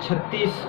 36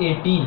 18,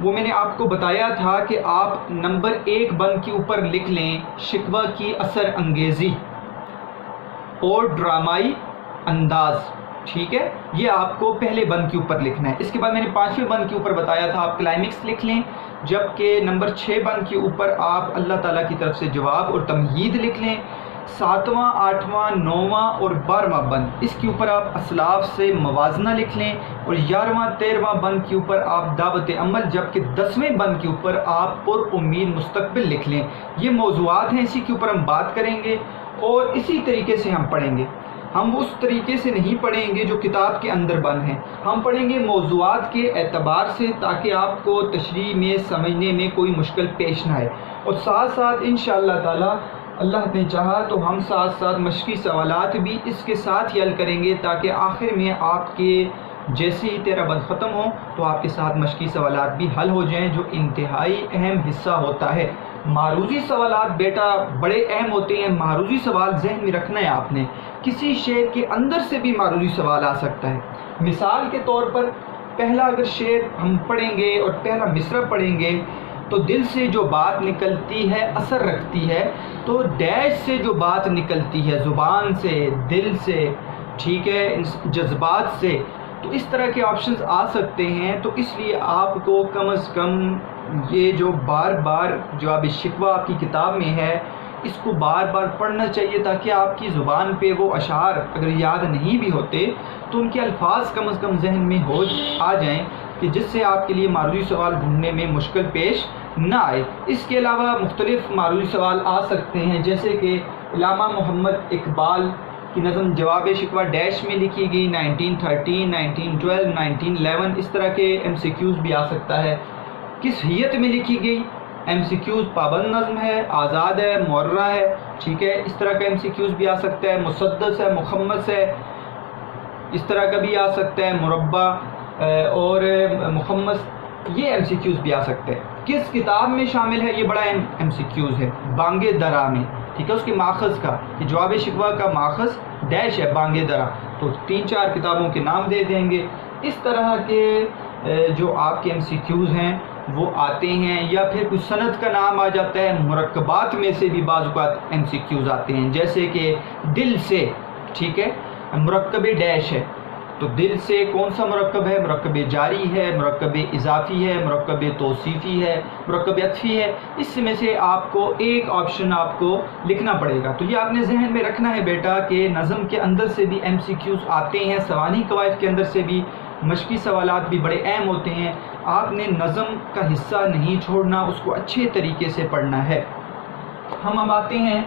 وہ میں نے آپ کو بتایا تھا کہ آپ نمبر 1 بند کے اوپر لکھ لیں شکوہ کی اثر انگیزی اور ڈرامائی انداز، ٹھیک ہے، یہ آپ کو پہلے بند کے اوپر لکھنا ہے۔ اس کے بعد میں نے 5ویں بند کے اوپر بتایا تھا آپ کلائمیکس لکھ لیں، جبکہ نمبر 6 بند کے اوپر آپ اللہ تعالیٰ کی طرف سے جواب اور تمہید لکھ لیں۔ 7واں، 8واں، 9واں اور 12واں بند، اس کے اوپر آپ اسلاف سے موازنہ لکھ لیں، اور 11واں، 13واں بند کے اوپر آپ دعوت عمل، جبکہ 10ویں بند کے اوپر آپ پر امید مستقبل لکھ لیں۔ یہ موضوعات ہیں، اسی کے اوپر ہم بات کریں گے اور اسی طریقے سے ہم پڑھیں گے۔ ہم اس طریقے سے نہیں پڑھیں گے جو کتاب کے اندر بند ہیں، ہم پڑھیں گے موضوعات کے اعتبار سے، تاکہ آپ کو تشریح میں سمجھنے میں کوئی مشکل پیش نہ آئے، اور ساتھ ساتھ انشاءاللہ تعالی اللہ نے چاہا تو ہم ساتھ ساتھ مشقی سوالات بھی اس کے ساتھ ہی حل کریں گے، تاکہ آخر میں آپ کے جیسے ہی 13 بند ختم ہو تو آپ کے ساتھ مشقی سوالات بھی حل ہو جائیں، جو انتہائی اہم حصہ ہوتا ہے۔ معروضی سوالات بیٹا بڑے اہم ہوتے ہیں۔ معروضی سوال ذہن میں رکھنا ہے آپ نے، کسی شعر کے اندر سے بھی معروضی سوال آ سکتا ہے۔ مثال کے طور پر پہلا اگر شعر ہم پڑھیں گے اور پہلا مصرع پڑھیں گے تو دل سے جو بات نکلتی ہے اثر رکھتی ہے، تو ڈیش سے جو بات نکلتی ہے زبان سے، دل سے، ٹھیک ہے، جذبات سے، تو اس طرح کے آپشنز آ سکتے ہیں۔ تو اس لیے آپ کو کم از کم یہ جو بار بار جواب شکوہ آپ کی کتاب میں ہے، اس کو بار بار پڑھنا چاہیے، تاکہ آپ کی زبان پہ وہ اشعار اگر یاد نہیں بھی ہوتے تو ان کے الفاظ کم از کم ذہن میں آ جائیں، کہ جس سے آپ کے لیے معروضی سوال ڈھونڈنے میں مشکل پیش نہ آئے۔ اس کے علاوہ مختلف معروضی سوال آ سکتے ہیں، جیسے کہ علامہ محمد اقبال کی نظم جواب شکوہ ڈیش میں لکھی گئی 1913، 1912، 1911، اس طرح کے ایم سی کیوز بھی آ سکتا ہے۔ کس حیت میں لکھی گئی؟ ایم سی کیوز پابند نظم ہے، آزاد ہے، معرہ ہے، ٹھیک ہے، اس طرح کا ایم سی کیوز بھی آ سکتا ہے۔ مسدس ہے، مخمس ہے، اس طرح کا بھی آ سکتا ہے۔ مربع اور مخمس، یہ ایم سی کیوز بھی آ سکتے ہیں۔ کس کتاب میں شامل ہے؟ یہ بڑا ایم سی کیوز ہے، بانگ درا میں، ٹھیک ہے، اس کے ماخذ کا، کہ جواب شکوہ کا ماخذ ڈیش ہے، بانگ درا، تو 3-4 کتابوں کے نام دے دیں گے۔ اس طرح کے جو آپ کے ایم سی کیوز ہیں وہ آتے ہیں، یا پھر کچھ صنعت کا نام آ جاتا ہے۔ مرکبات میں سے بھی بعض اوقات ایم سی کیوز آتے ہیں، جیسے کہ دل سے، ٹھیک ہے، مرکب ڈیش ہے، تو دل سے کون سا مرکب ہے؟ مرکب جاری ہے، مرکب اضافی ہے، مرکب توصیفی ہے، مرکب عطفی ہے۔ اس میں سے آپ کو ایک آپشن آپ کو لکھنا پڑے گا۔ تو یہ آپ نے ذہن میں رکھنا ہے بیٹا کہ نظم کے اندر سے بھی ایم سی کیوز آتے ہیں، سوانح قواعد کے اندر سے بھی مشقی سوالات بھی بڑے اہم ہوتے ہیں۔ آپ نے نظم کا حصہ نہیں چھوڑنا، اس کو اچھے طریقے سے پڑھنا ہے۔ ہم اب آتے ہیں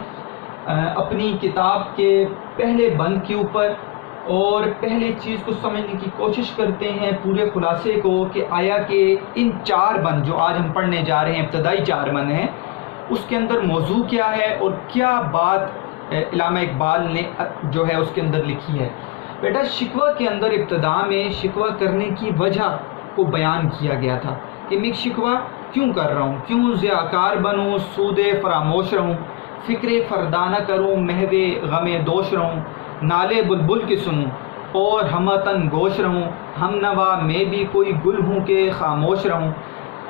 اپنی کتاب کے پہلے بند کے اوپر، اور پہلے چیز کو سمجھنے کی کوشش کرتے ہیں پورے خلاصے کو، کہ آیا کہ ان 4 بند جو آج ہم پڑھنے جا رہے ہیں، ابتدائی 4 بند ہیں، اس کے اندر موضوع کیا ہے اور کیا بات علامہ اقبال نے جو ہے اس کے اندر لکھی ہے۔ بیٹا شکوہ کے اندر ابتدا میں شکوہ کرنے کی وجہ کو بیان کیا گیا تھا، کہ میں شکوہ کیوں کر رہا ہوں، کیوں ضیاءکار بنوں، سود فراموش رہوں، فکر فردانہ کروں، محو غم دوش رہوں، نالے بلبل کی سنوں اور ہمتن گوش رہوں، ہم نوا میں بھی کوئی گل ہوں کہ خاموش رہوں۔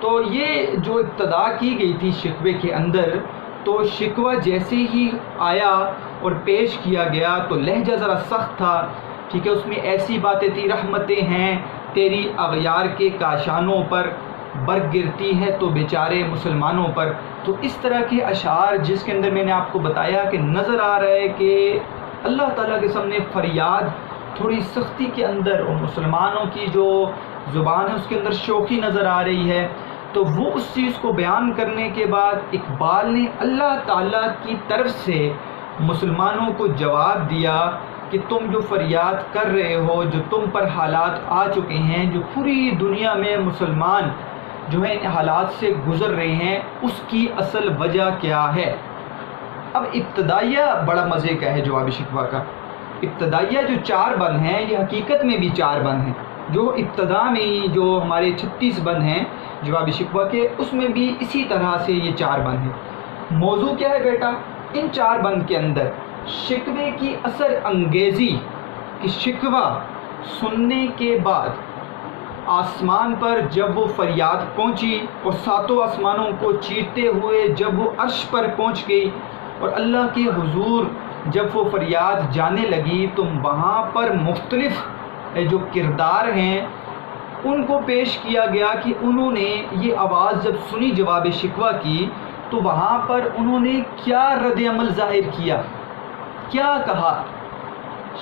تو یہ جو ابتدا کی گئی تھی شکوے کے اندر، تو شکوہ جیسے ہی آیا اور پیش کیا گیا تو لہجہ ذرا سخت تھا، ٹھیک ہے، اس میں ایسی باتیں تھی، رحمتیں ہیں تیری اغیار کے کاشانوں پر، برگ گرتی ہے تو بیچارے مسلمانوں پر۔ تو اس طرح کے اشعار جس کے اندر میں نے آپ کو بتایا کہ نظر آ رہا ہے کہ اللہ تعالیٰ کے سامنے فریاد تھوڑی سختی کے اندر، اور مسلمانوں کی جو زبان ہے اس کے اندر شوخی نظر آ رہی ہے، تو وہ اس چیز کو بیان کرنے کے بعد اقبال نے اللہ تعالیٰ کی طرف سے مسلمانوں کو جواب دیا کہ تم جو فریاد کر رہے ہو، جو تم پر حالات آ چکے ہیں، جو پوری دنیا میں مسلمان جو ہیں ان حالات سے گزر رہے ہیں، اس کی اصل وجہ کیا ہے۔ اب ابتدائیہ بڑا مزے کا ہے جواب شکوہ کا۔ ابتدائیہ جو 4 بند ہیں یہ حقیقت میں بھی 4 بند ہیں، جو ابتدا میں ہی جو ہمارے 36 بند ہیں جواب شکوہ کے، اس میں بھی اسی طرح سے یہ 4 بند ہیں۔ موضوع کیا ہے بیٹا؟ ان 4 بند کے اندر شکوے کی اثر انگیزی، کہ شکوہ سننے کے بعد آسمان پر جب وہ فریاد پہنچی اور ساتوں آسمانوں کو چیرتے ہوئے جب وہ عرش پر پہنچ گئی اور اللہ کے حضور جب وہ فریاد جانے لگی تو وہاں پر مختلف جو کردار ہیں ان کو پیش کیا گیا کہ انہوں نے یہ آواز جب سنی جواب شکوہ کی تو وہاں پر انہوں نے کیا رد عمل ظاہر کیا، کیا کہا،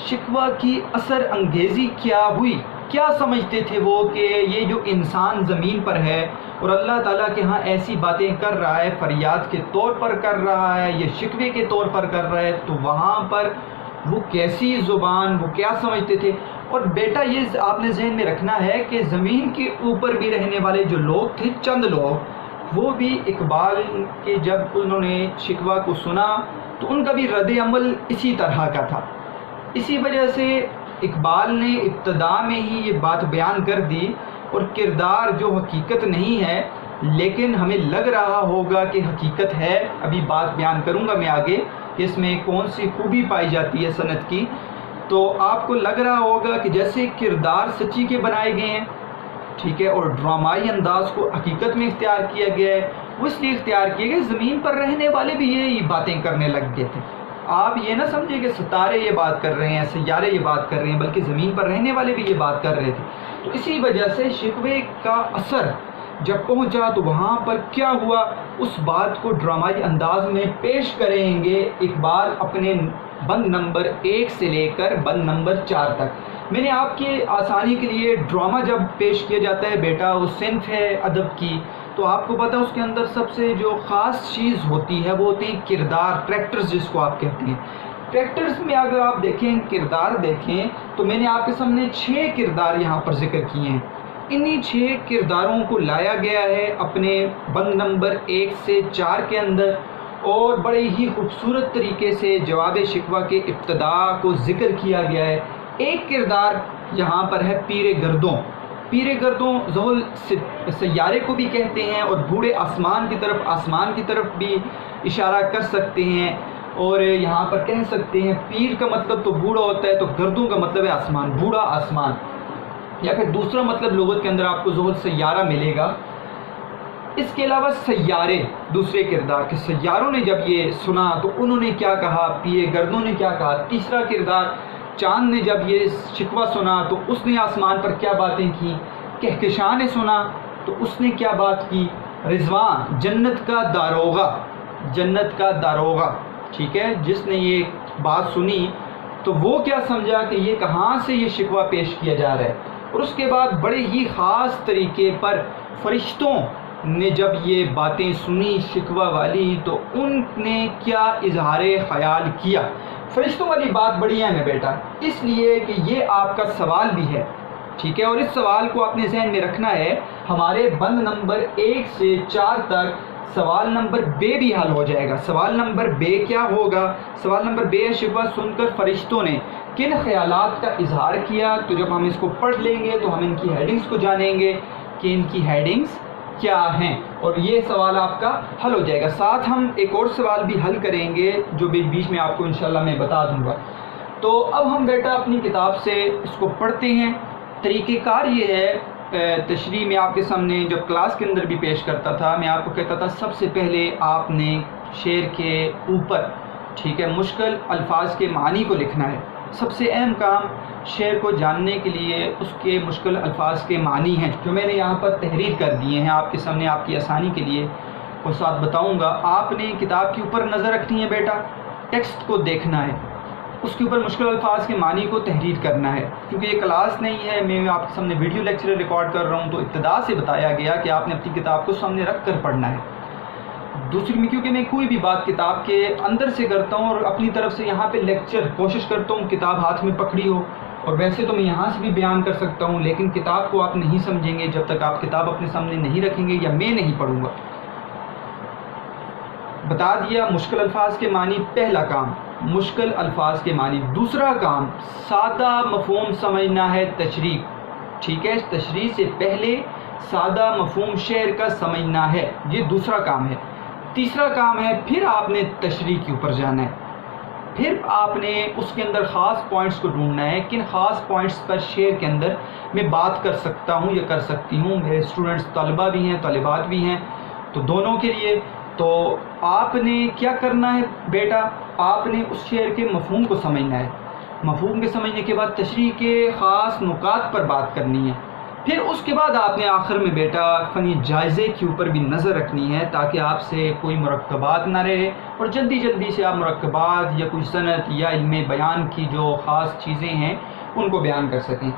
شکوہ کی اثر انگیزی کیا ہوئی، کیا سمجھتے تھے وہ کہ یہ جو انسان زمین پر ہے اور اللہ تعالیٰ کے ہاں ایسی باتیں کر رہا ہے، فریاد کے طور پر کر رہا ہے، یہ شکوے کے طور پر کر رہا ہے، تو وہاں پر وہ کیسی زبان، وہ کیا سمجھتے تھے۔ اور بیٹا یہ آپ نے ذہن میں رکھنا ہے کہ زمین کے اوپر بھی رہنے والے جو لوگ تھے، چند لوگ، وہ بھی اقبال کے جب انہوں نے شکوہ کو سنا تو ان کا بھی رد عمل اسی طرح کا تھا۔ اسی وجہ سے اقبال نے ابتدا میں ہی یہ بات بیان کر دی، اور کردار جو حقیقت نہیں ہے لیکن ہمیں لگ رہا ہوگا کہ حقیقت ہے، ابھی بات بیان کروں گا میں آگے کہ اس میں کون سی خوبی پائی جاتی ہے صنعت کی، تو آپ کو لگ رہا ہوگا کہ جیسے کردار سچی کے بنائے گئے ہیں، ٹھیک ہے، اور ڈرامائی انداز کو حقیقت میں اختیار کیا گیا ہے، وہ اس لیے اختیار کیے گئے زمین پر رہنے والے بھی یہی باتیں کرنے لگ گئے تھے۔ آپ یہ نہ سمجھیں کہ ستارے یہ بات کر رہے ہیں، سیارے یہ بات کر رہے ہیں، بلکہ زمین پر رہنے والے بھی یہ بات کر رہے تھے۔ تو اسی وجہ سے شکوے کا اثر جب پہنچا تو وہاں پر کیا ہوا، اس بات کو ڈرامائی انداز میں پیش کریں گے اقبال اپنے بند نمبر 1 سے لے کر بند نمبر 4 تک۔ میں نے آپ کے آسانی کے لیے ڈرامہ جب پیش کیا جاتا ہے بیٹا، وہ صنف ہے ادب کی، تو آپ کو پتہ ہے اس کے اندر سب سے جو خاص چیز ہوتی ہے وہ ہوتے ہیں کردار، کریکٹرز جس کو آپ کہتے ہیں۔ کریکٹرز میں اگر آپ دیکھیں، کردار دیکھیں، تو میں نے آپ کے سامنے 6 کردار یہاں پر ذکر کیے ہیں۔ انہی 6 کرداروں کو لایا گیا ہے اپنے بند نمبر 1 سے 4 کے اندر، اور بڑے ہی خوبصورت طریقے سے جواب شکوہ کے ابتدا کو ذکر کیا گیا ہے۔ ایک کردار یہاں پر ہے پیر گردوں۔ پیر گردوں ظہل سیارے کو بھی کہتے ہیں، اور بوڑھے آسمان کی طرف بھی اشارہ کر سکتے ہیں، اور یہاں پر کہہ سکتے ہیں پیر کا مطلب تو بوڑھا ہوتا ہے، تو گردوں کا مطلب ہے آسمان، بوڑھا آسمان، یا پھر دوسرا مطلب لغت کے اندر آپ کو ظہل سیارہ ملے گا۔ اس کے علاوہ سیارے، دوسرے کردار کے سیاروں نے جب یہ سنا تو انہوں نے کیا کہا، پیر گردوں نے کیا کہا۔ تیسرا کردار چاند نے جب یہ شکوہ سنا تو اس نے آسمان پر کیا باتیں کی۔ کہکشاں نے سنا تو اس نے کیا بات کی۔ رضوان جنت کا داروغہ، ٹھیک ہے، جس نے یہ بات سنی تو وہ کیا سمجھا کہ یہ کہاں سے یہ شکوہ پیش کیا جا رہا ہے۔ اور اس کے بعد بڑے ہی خاص طریقے پر فرشتوں نے جب یہ باتیں سنی شکوہ والی تو ان نے کیا اظہار خیال کیا۔ فرشتوں والی بات بڑی اہم ہے بیٹا، اس لیے کہ یہ آپ کا سوال بھی ہے، ٹھیک ہے، اور اس سوال کو اپنے ذہن میں رکھنا ہے۔ ہمارے بند نمبر 1 سے 4 تک سوال نمبر بے بھی حل ہو جائے گا۔ سوال نمبر بے کیا ہوگا؟ سوال نمبر بے شکوہ سن کر فرشتوں نے کن خیالات کا اظہار کیا۔ تو جب ہم اس کو پڑھ لیں گے تو ہم ان کی ہیڈنگز کو جانیں گے کہ ان کی ہیڈنگز کیا ہیں، اور یہ سوال آپ کا حل ہو جائے گا۔ ساتھ ہم ایک اور سوال بھی حل کریں گے جو بیچ میں آپ کو انشاءاللہ میں بتا دوں گا۔ تو اب ہم بیٹا اپنی کتاب سے اس کو پڑھتے ہیں۔ طریقہ کار یہ ہے، تشریح میں آپ کے سامنے جب کلاس کے اندر بھی پیش کرتا تھا، میں آپ کو کہتا تھا سب سے پہلے آپ نے شعر کے اوپر، ٹھیک ہے، مشکل الفاظ کے معنی کو لکھنا ہے۔ سب سے اہم کام شعر کو جاننے کے لیے اس کے مشکل الفاظ کے معنی ہیں، جو میں نے یہاں پر تحریر کر دیے ہیں آپ کے سامنے آپ کی آسانی کے لیے، اور ساتھ بتاؤں گا آپ نے کتاب کے اوپر نظر رکھنی ہے بیٹا، ٹیکسٹ کو دیکھنا ہے، اس کے اوپر مشکل الفاظ کے معنی کو تحریر کرنا ہے۔ کیونکہ یہ کلاس نہیں ہے، میں آپ کے سامنے ویڈیو لیکچر ریکارڈ کر رہا ہوں، تو ابتدا سے بتایا گیا کہ آپ نے اپنی کتاب کو سامنے رکھ کر پڑھنا ہے۔ دوسری میں کیونکہ میں کوئی بھی بات کتاب کے اندر سے کرتا ہوں اور اپنی طرف سے یہاں پہ لیکچر کوشش کرتا ہوں کتاب ہاتھ میں پکڑی ہو، اور ویسے تو میں یہاں سے بھی بیان کر سکتا ہوں، لیکن کتاب کو آپ نہیں سمجھیں گے جب تک آپ کتاب اپنے سامنے نہیں رکھیں گے یا میں نہیں پڑھوں گا۔ بتا دیا مشکل الفاظ کے معنی، پہلا کام مشکل الفاظ کے معنی۔ دوسرا کام سادہ مفہوم سمجھنا ہے، تشریح، ٹھیک ہے، تشریح سے پہلے سادہ مفہوم شعر کا سمجھنا ہے، یہ دوسرا کام ہے۔ تیسرا کام ہے پھر آپ نے تشریح کے اوپر جانا ہے، پھر آپ نے اس کے اندر خاص پوائنٹس کو ڈھونڈنا ہے، کن خاص پوائنٹس پر شعر کے اندر میں بات کر سکتا ہوں یا کر سکتی ہوں. میرے اسٹوڈنٹس طلبہ بھی ہیں، طالبات بھی ہیں، تو دونوں کے لیے. تو آپ نے کیا کرنا ہے بیٹا، آپ نے اس شعر کے مفہوم کو سمجھنا ہے. مفہوم کے سمجھنے کے بعد تشریح کے خاص نکات پر بات کرنی ہے. پھر اس کے بعد آپ نے آخر میں بیٹا فنی جائزے کے اوپر بھی نظر رکھنی ہے، تاکہ آپ سے کوئی مرکبات نہ رہے اور جلدی جلدی سے آپ مرکبات یا کوئی صنعت یا علم بیان کی جو خاص چیزیں ہیں ان کو بیان کر سکیں.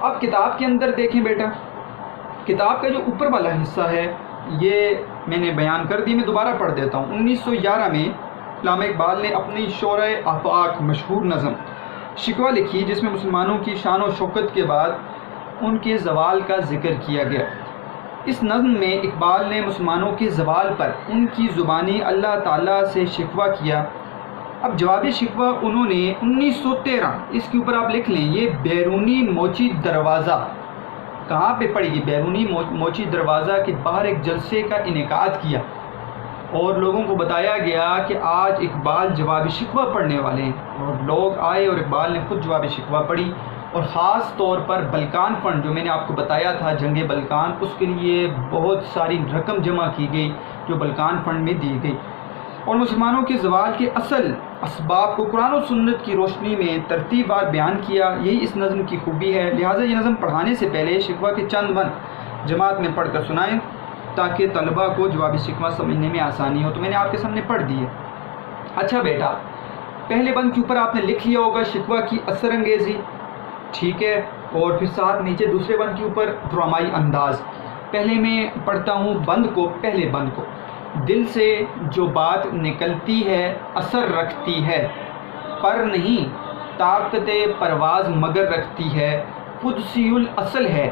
اب کتاب کے اندر دیکھیں بیٹا، کتاب کا جو اوپر والا حصہ ہے یہ میں نے بیان کر دی، میں دوبارہ پڑھ دیتا ہوں. 1911 میں علامہ اقبال نے اپنی شورۂ آفاق مشہور نظم شکوہ لکھی، جس میں مسلمانوں کی شان و شوکت کے بعد ان کے زوال کا ذکر کیا گیا. اس نظم میں اقبال نے مسلمانوں کے زوال پر ان کی زبانی اللہ تعالیٰ سے شکوہ کیا. اب جواب شکوہ انہوں نے 1913، اس کے اوپر آپ لکھ لیں، یہ بیرونی موچی دروازہ کہاں پہ پڑی گی، بیرونی موچی دروازہ کے باہر ایک جلسے کا انعقاد کیا اور لوگوں کو بتایا گیا کہ آج اقبال جواب شکوہ پڑھنے والے ہیں، اور لوگ آئے اور اقبال نے خود جواب شکوہ پڑھی. اور خاص طور پر بلکان فنڈ جو میں نے آپ کو بتایا تھا، جنگ بلکان، اس کے لیے بہت ساری رقم جمع کی گئی جو بلکان فنڈ میں دی گئی. اور مسلمانوں کے زوال کے اصل اسباب کو قرآن و سنت کی روشنی میں ترتیب وار بیان کیا. یہی اس نظم کی خوبی ہے. لہٰذا یہ نظم پڑھانے سے پہلے شکوہ کے چند بند جماعت میں پڑھ کر سنائیں تاکہ طلبہ کو جواب شکوہ سمجھنے میں آسانی ہو. تو میں نے آپ کے سامنے پڑھ دی ہے. اچھا بیٹا، پہلے بند کے اوپر آپ نے لکھ لیا ہوگا شکوہ کی اثر انگیزی، ٹھیک ہے، اور پھر ساتھ نیچے دوسرے بند کے اوپر ڈرامائی انداز. پہلے میں پڑھتا ہوں بند کو، پہلے بند کو. دل سے جو بات نکلتی ہے اثر رکھتی ہے، پر نہیں طاقت پرواز مگر رکھتی ہے. قدسی الاصل ہے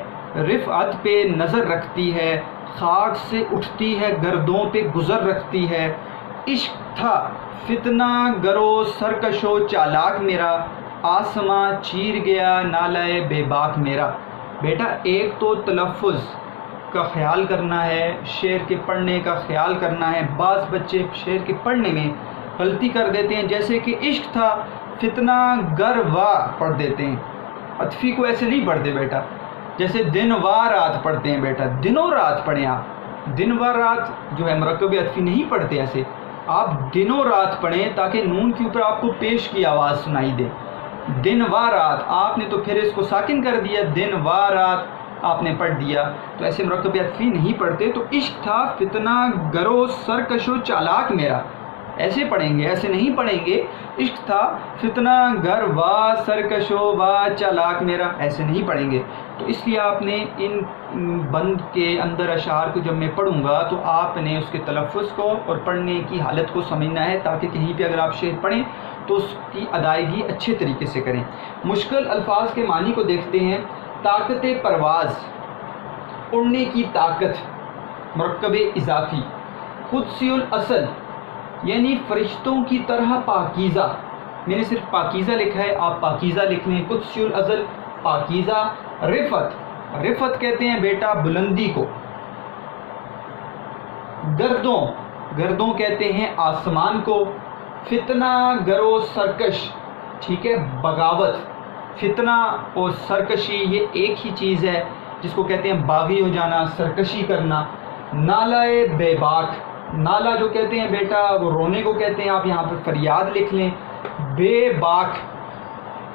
رفعت پہ نظر رکھتی ہے، خاک سے اٹھتی ہے گردوں پہ گزر رکھتی ہے. عشق تھا فتنہ گرو سرکشو چالاک میرا، آسماں چیر گیا نالہ بے باک میرا. بیٹا ایک تو تلفظ کا خیال کرنا ہے، شعر کے پڑھنے کا خیال کرنا ہے. بعض بچے شعر کے پڑھنے میں غلطی کر دیتے ہیں، جیسے کہ عشق تھا فتنہ گر وا پڑھ دیتے ہیں. عطفی کو ایسے نہیں پڑھتے بیٹا، جیسے دن و رات پڑھتے ہیں بیٹا. دنوں رات پڑھیں آپ، دن و رات جو ہے مرکب عطفی نہیں پڑھتے ایسے، آپ دنوں رات پڑھیں تاکہ نون کے اوپر آپ کو پیش کی آواز سنائی دے. دن و رات آپ نے تو پھر اس کو ساکن کر دیا، دن و رات آپ نے پڑھ دیا، تو ایسے مرکب عطفی نہیں پڑھتے. تو عشق تھا فتنہ گرو سرکشو چالاک میرا، ایسے پڑھیں گے، ایسے نہیں پڑھیں گے. عشق تھا فتنہ گر وا سرکشو وا چالاک میرا، ایسے نہیں پڑھیں گے. تو اس لیے آپ نے ان بند کے اندر اشعار کو جب میں پڑھوں گا تو آپ نے اس کے تلفظ کو اور پڑھنے کی حالت کو سمجھنا ہے، تاکہ کہیں پہ اگر آپ شعر پڑھیں تو اس کی ادائیگی اچھے طریقے سے کریں. مشکل الفاظ کے معنی کو دیکھتے ہیں. طاقت پرواز، اڑنے کی طاقت، مرکب اضافی. قدسی الاصل یعنی فرشتوں کی طرح پاکیزہ، میں نے صرف پاکیزہ لکھا ہے، آپ پاکیزہ لکھ لیں. قدسی الاصل پاکیزہ. رفت، رفت کہتے ہیں بیٹا بلندی کو. گردوں، گردوں کہتے ہیں آسمان کو. فتنہ گرو سرکش، ٹھیک ہے، بغاوت. فتنہ اور سرکشی یہ ایک ہی چیز ہے، جس کو کہتے ہیں باغی ہو جانا، سرکشی کرنا. نالہ بے باک، نالا جو کہتے ہیں بیٹا وہ رونے کو کہتے ہیں، آپ یہاں پہ فریاد لکھ لیں. بے باک،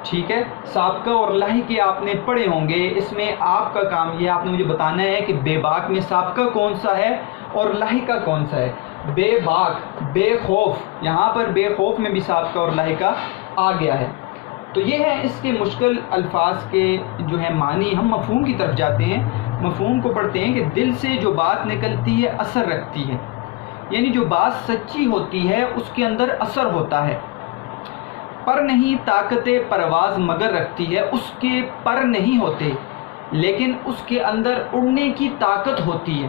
ٹھیک ہے. سابقہ اور لاحقہ آپ نے پڑھے ہوں گے، اس میں آپ کا کام یہ آپ نے مجھے بتانا ہے کہ بے باک میں سابقہ کون سا ہے اور لاحقہ کون سا ہے. بے باک بے خوف، یہاں پر بے خوف میں بھی سابقہ اور لاحقہ آ گیا ہے. تو یہ ہے اس کے مشکل الفاظ کے جو ہے معنی. ہم مفہوم کی طرف جاتے ہیں. مفہوم کو پڑھتے ہیں کہ دل سے جو بات نکلتی ہے اثر رکھتی ہے، یعنی جو بات سچی ہوتی ہے اس کے اندر اثر ہوتا ہے. پر نہیں طاقت پرواز مگر رکھتی ہے، اس کے پر نہیں ہوتے لیکن اس کے اندر اڑنے کی طاقت ہوتی ہے.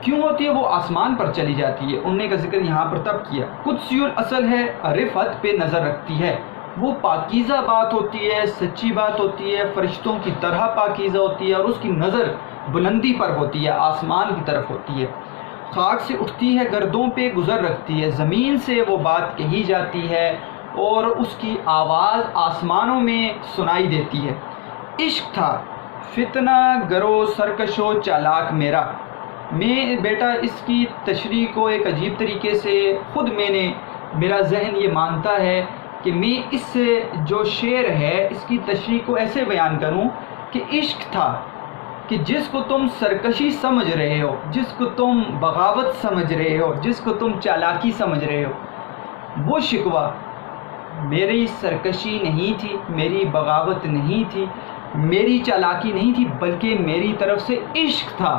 کیوں ہوتی ہے؟ وہ آسمان پر چلی جاتی ہے. اڑنے کا ذکر یہاں پر تب کیا. قدسی الاصل ہے رفعت پہ نظر رکھتی ہے، وہ پاکیزہ بات ہوتی ہے، سچی بات ہوتی ہے، فرشتوں کی طرح پاکیزہ ہوتی ہے، اور اس کی نظر بلندی پر ہوتی ہے، آسمان کی طرف ہوتی ہے. خاک سے اٹھتی ہے گردوں پہ گزر رکھتی ہے، زمین سے وہ بات کہی جاتی ہے اور اس کی آواز آسمانوں میں سنائی دیتی ہے۔ عشق تھا فتنہ گرو سرکش و چالاک میرا۔ میں بیٹا اس کی تشریح کو ایک عجیب طریقے سے خود میرا ذہن یہ مانتا ہے کہ میں اس جو شعر ہے اس کی تشریح کو ایسے بیان کروں کہ عشق تھا کہ جس کو تم سرکشی سمجھ رہے ہو، جس کو تم بغاوت سمجھ رہے ہو، جس کو تم چالاکی سمجھ رہے ہو، وہ شکوہ میری سرکشی نہیں تھی، میری بغاوت نہیں تھی، میری چالاکی نہیں تھی، بلکہ میری طرف سے عشق تھا۔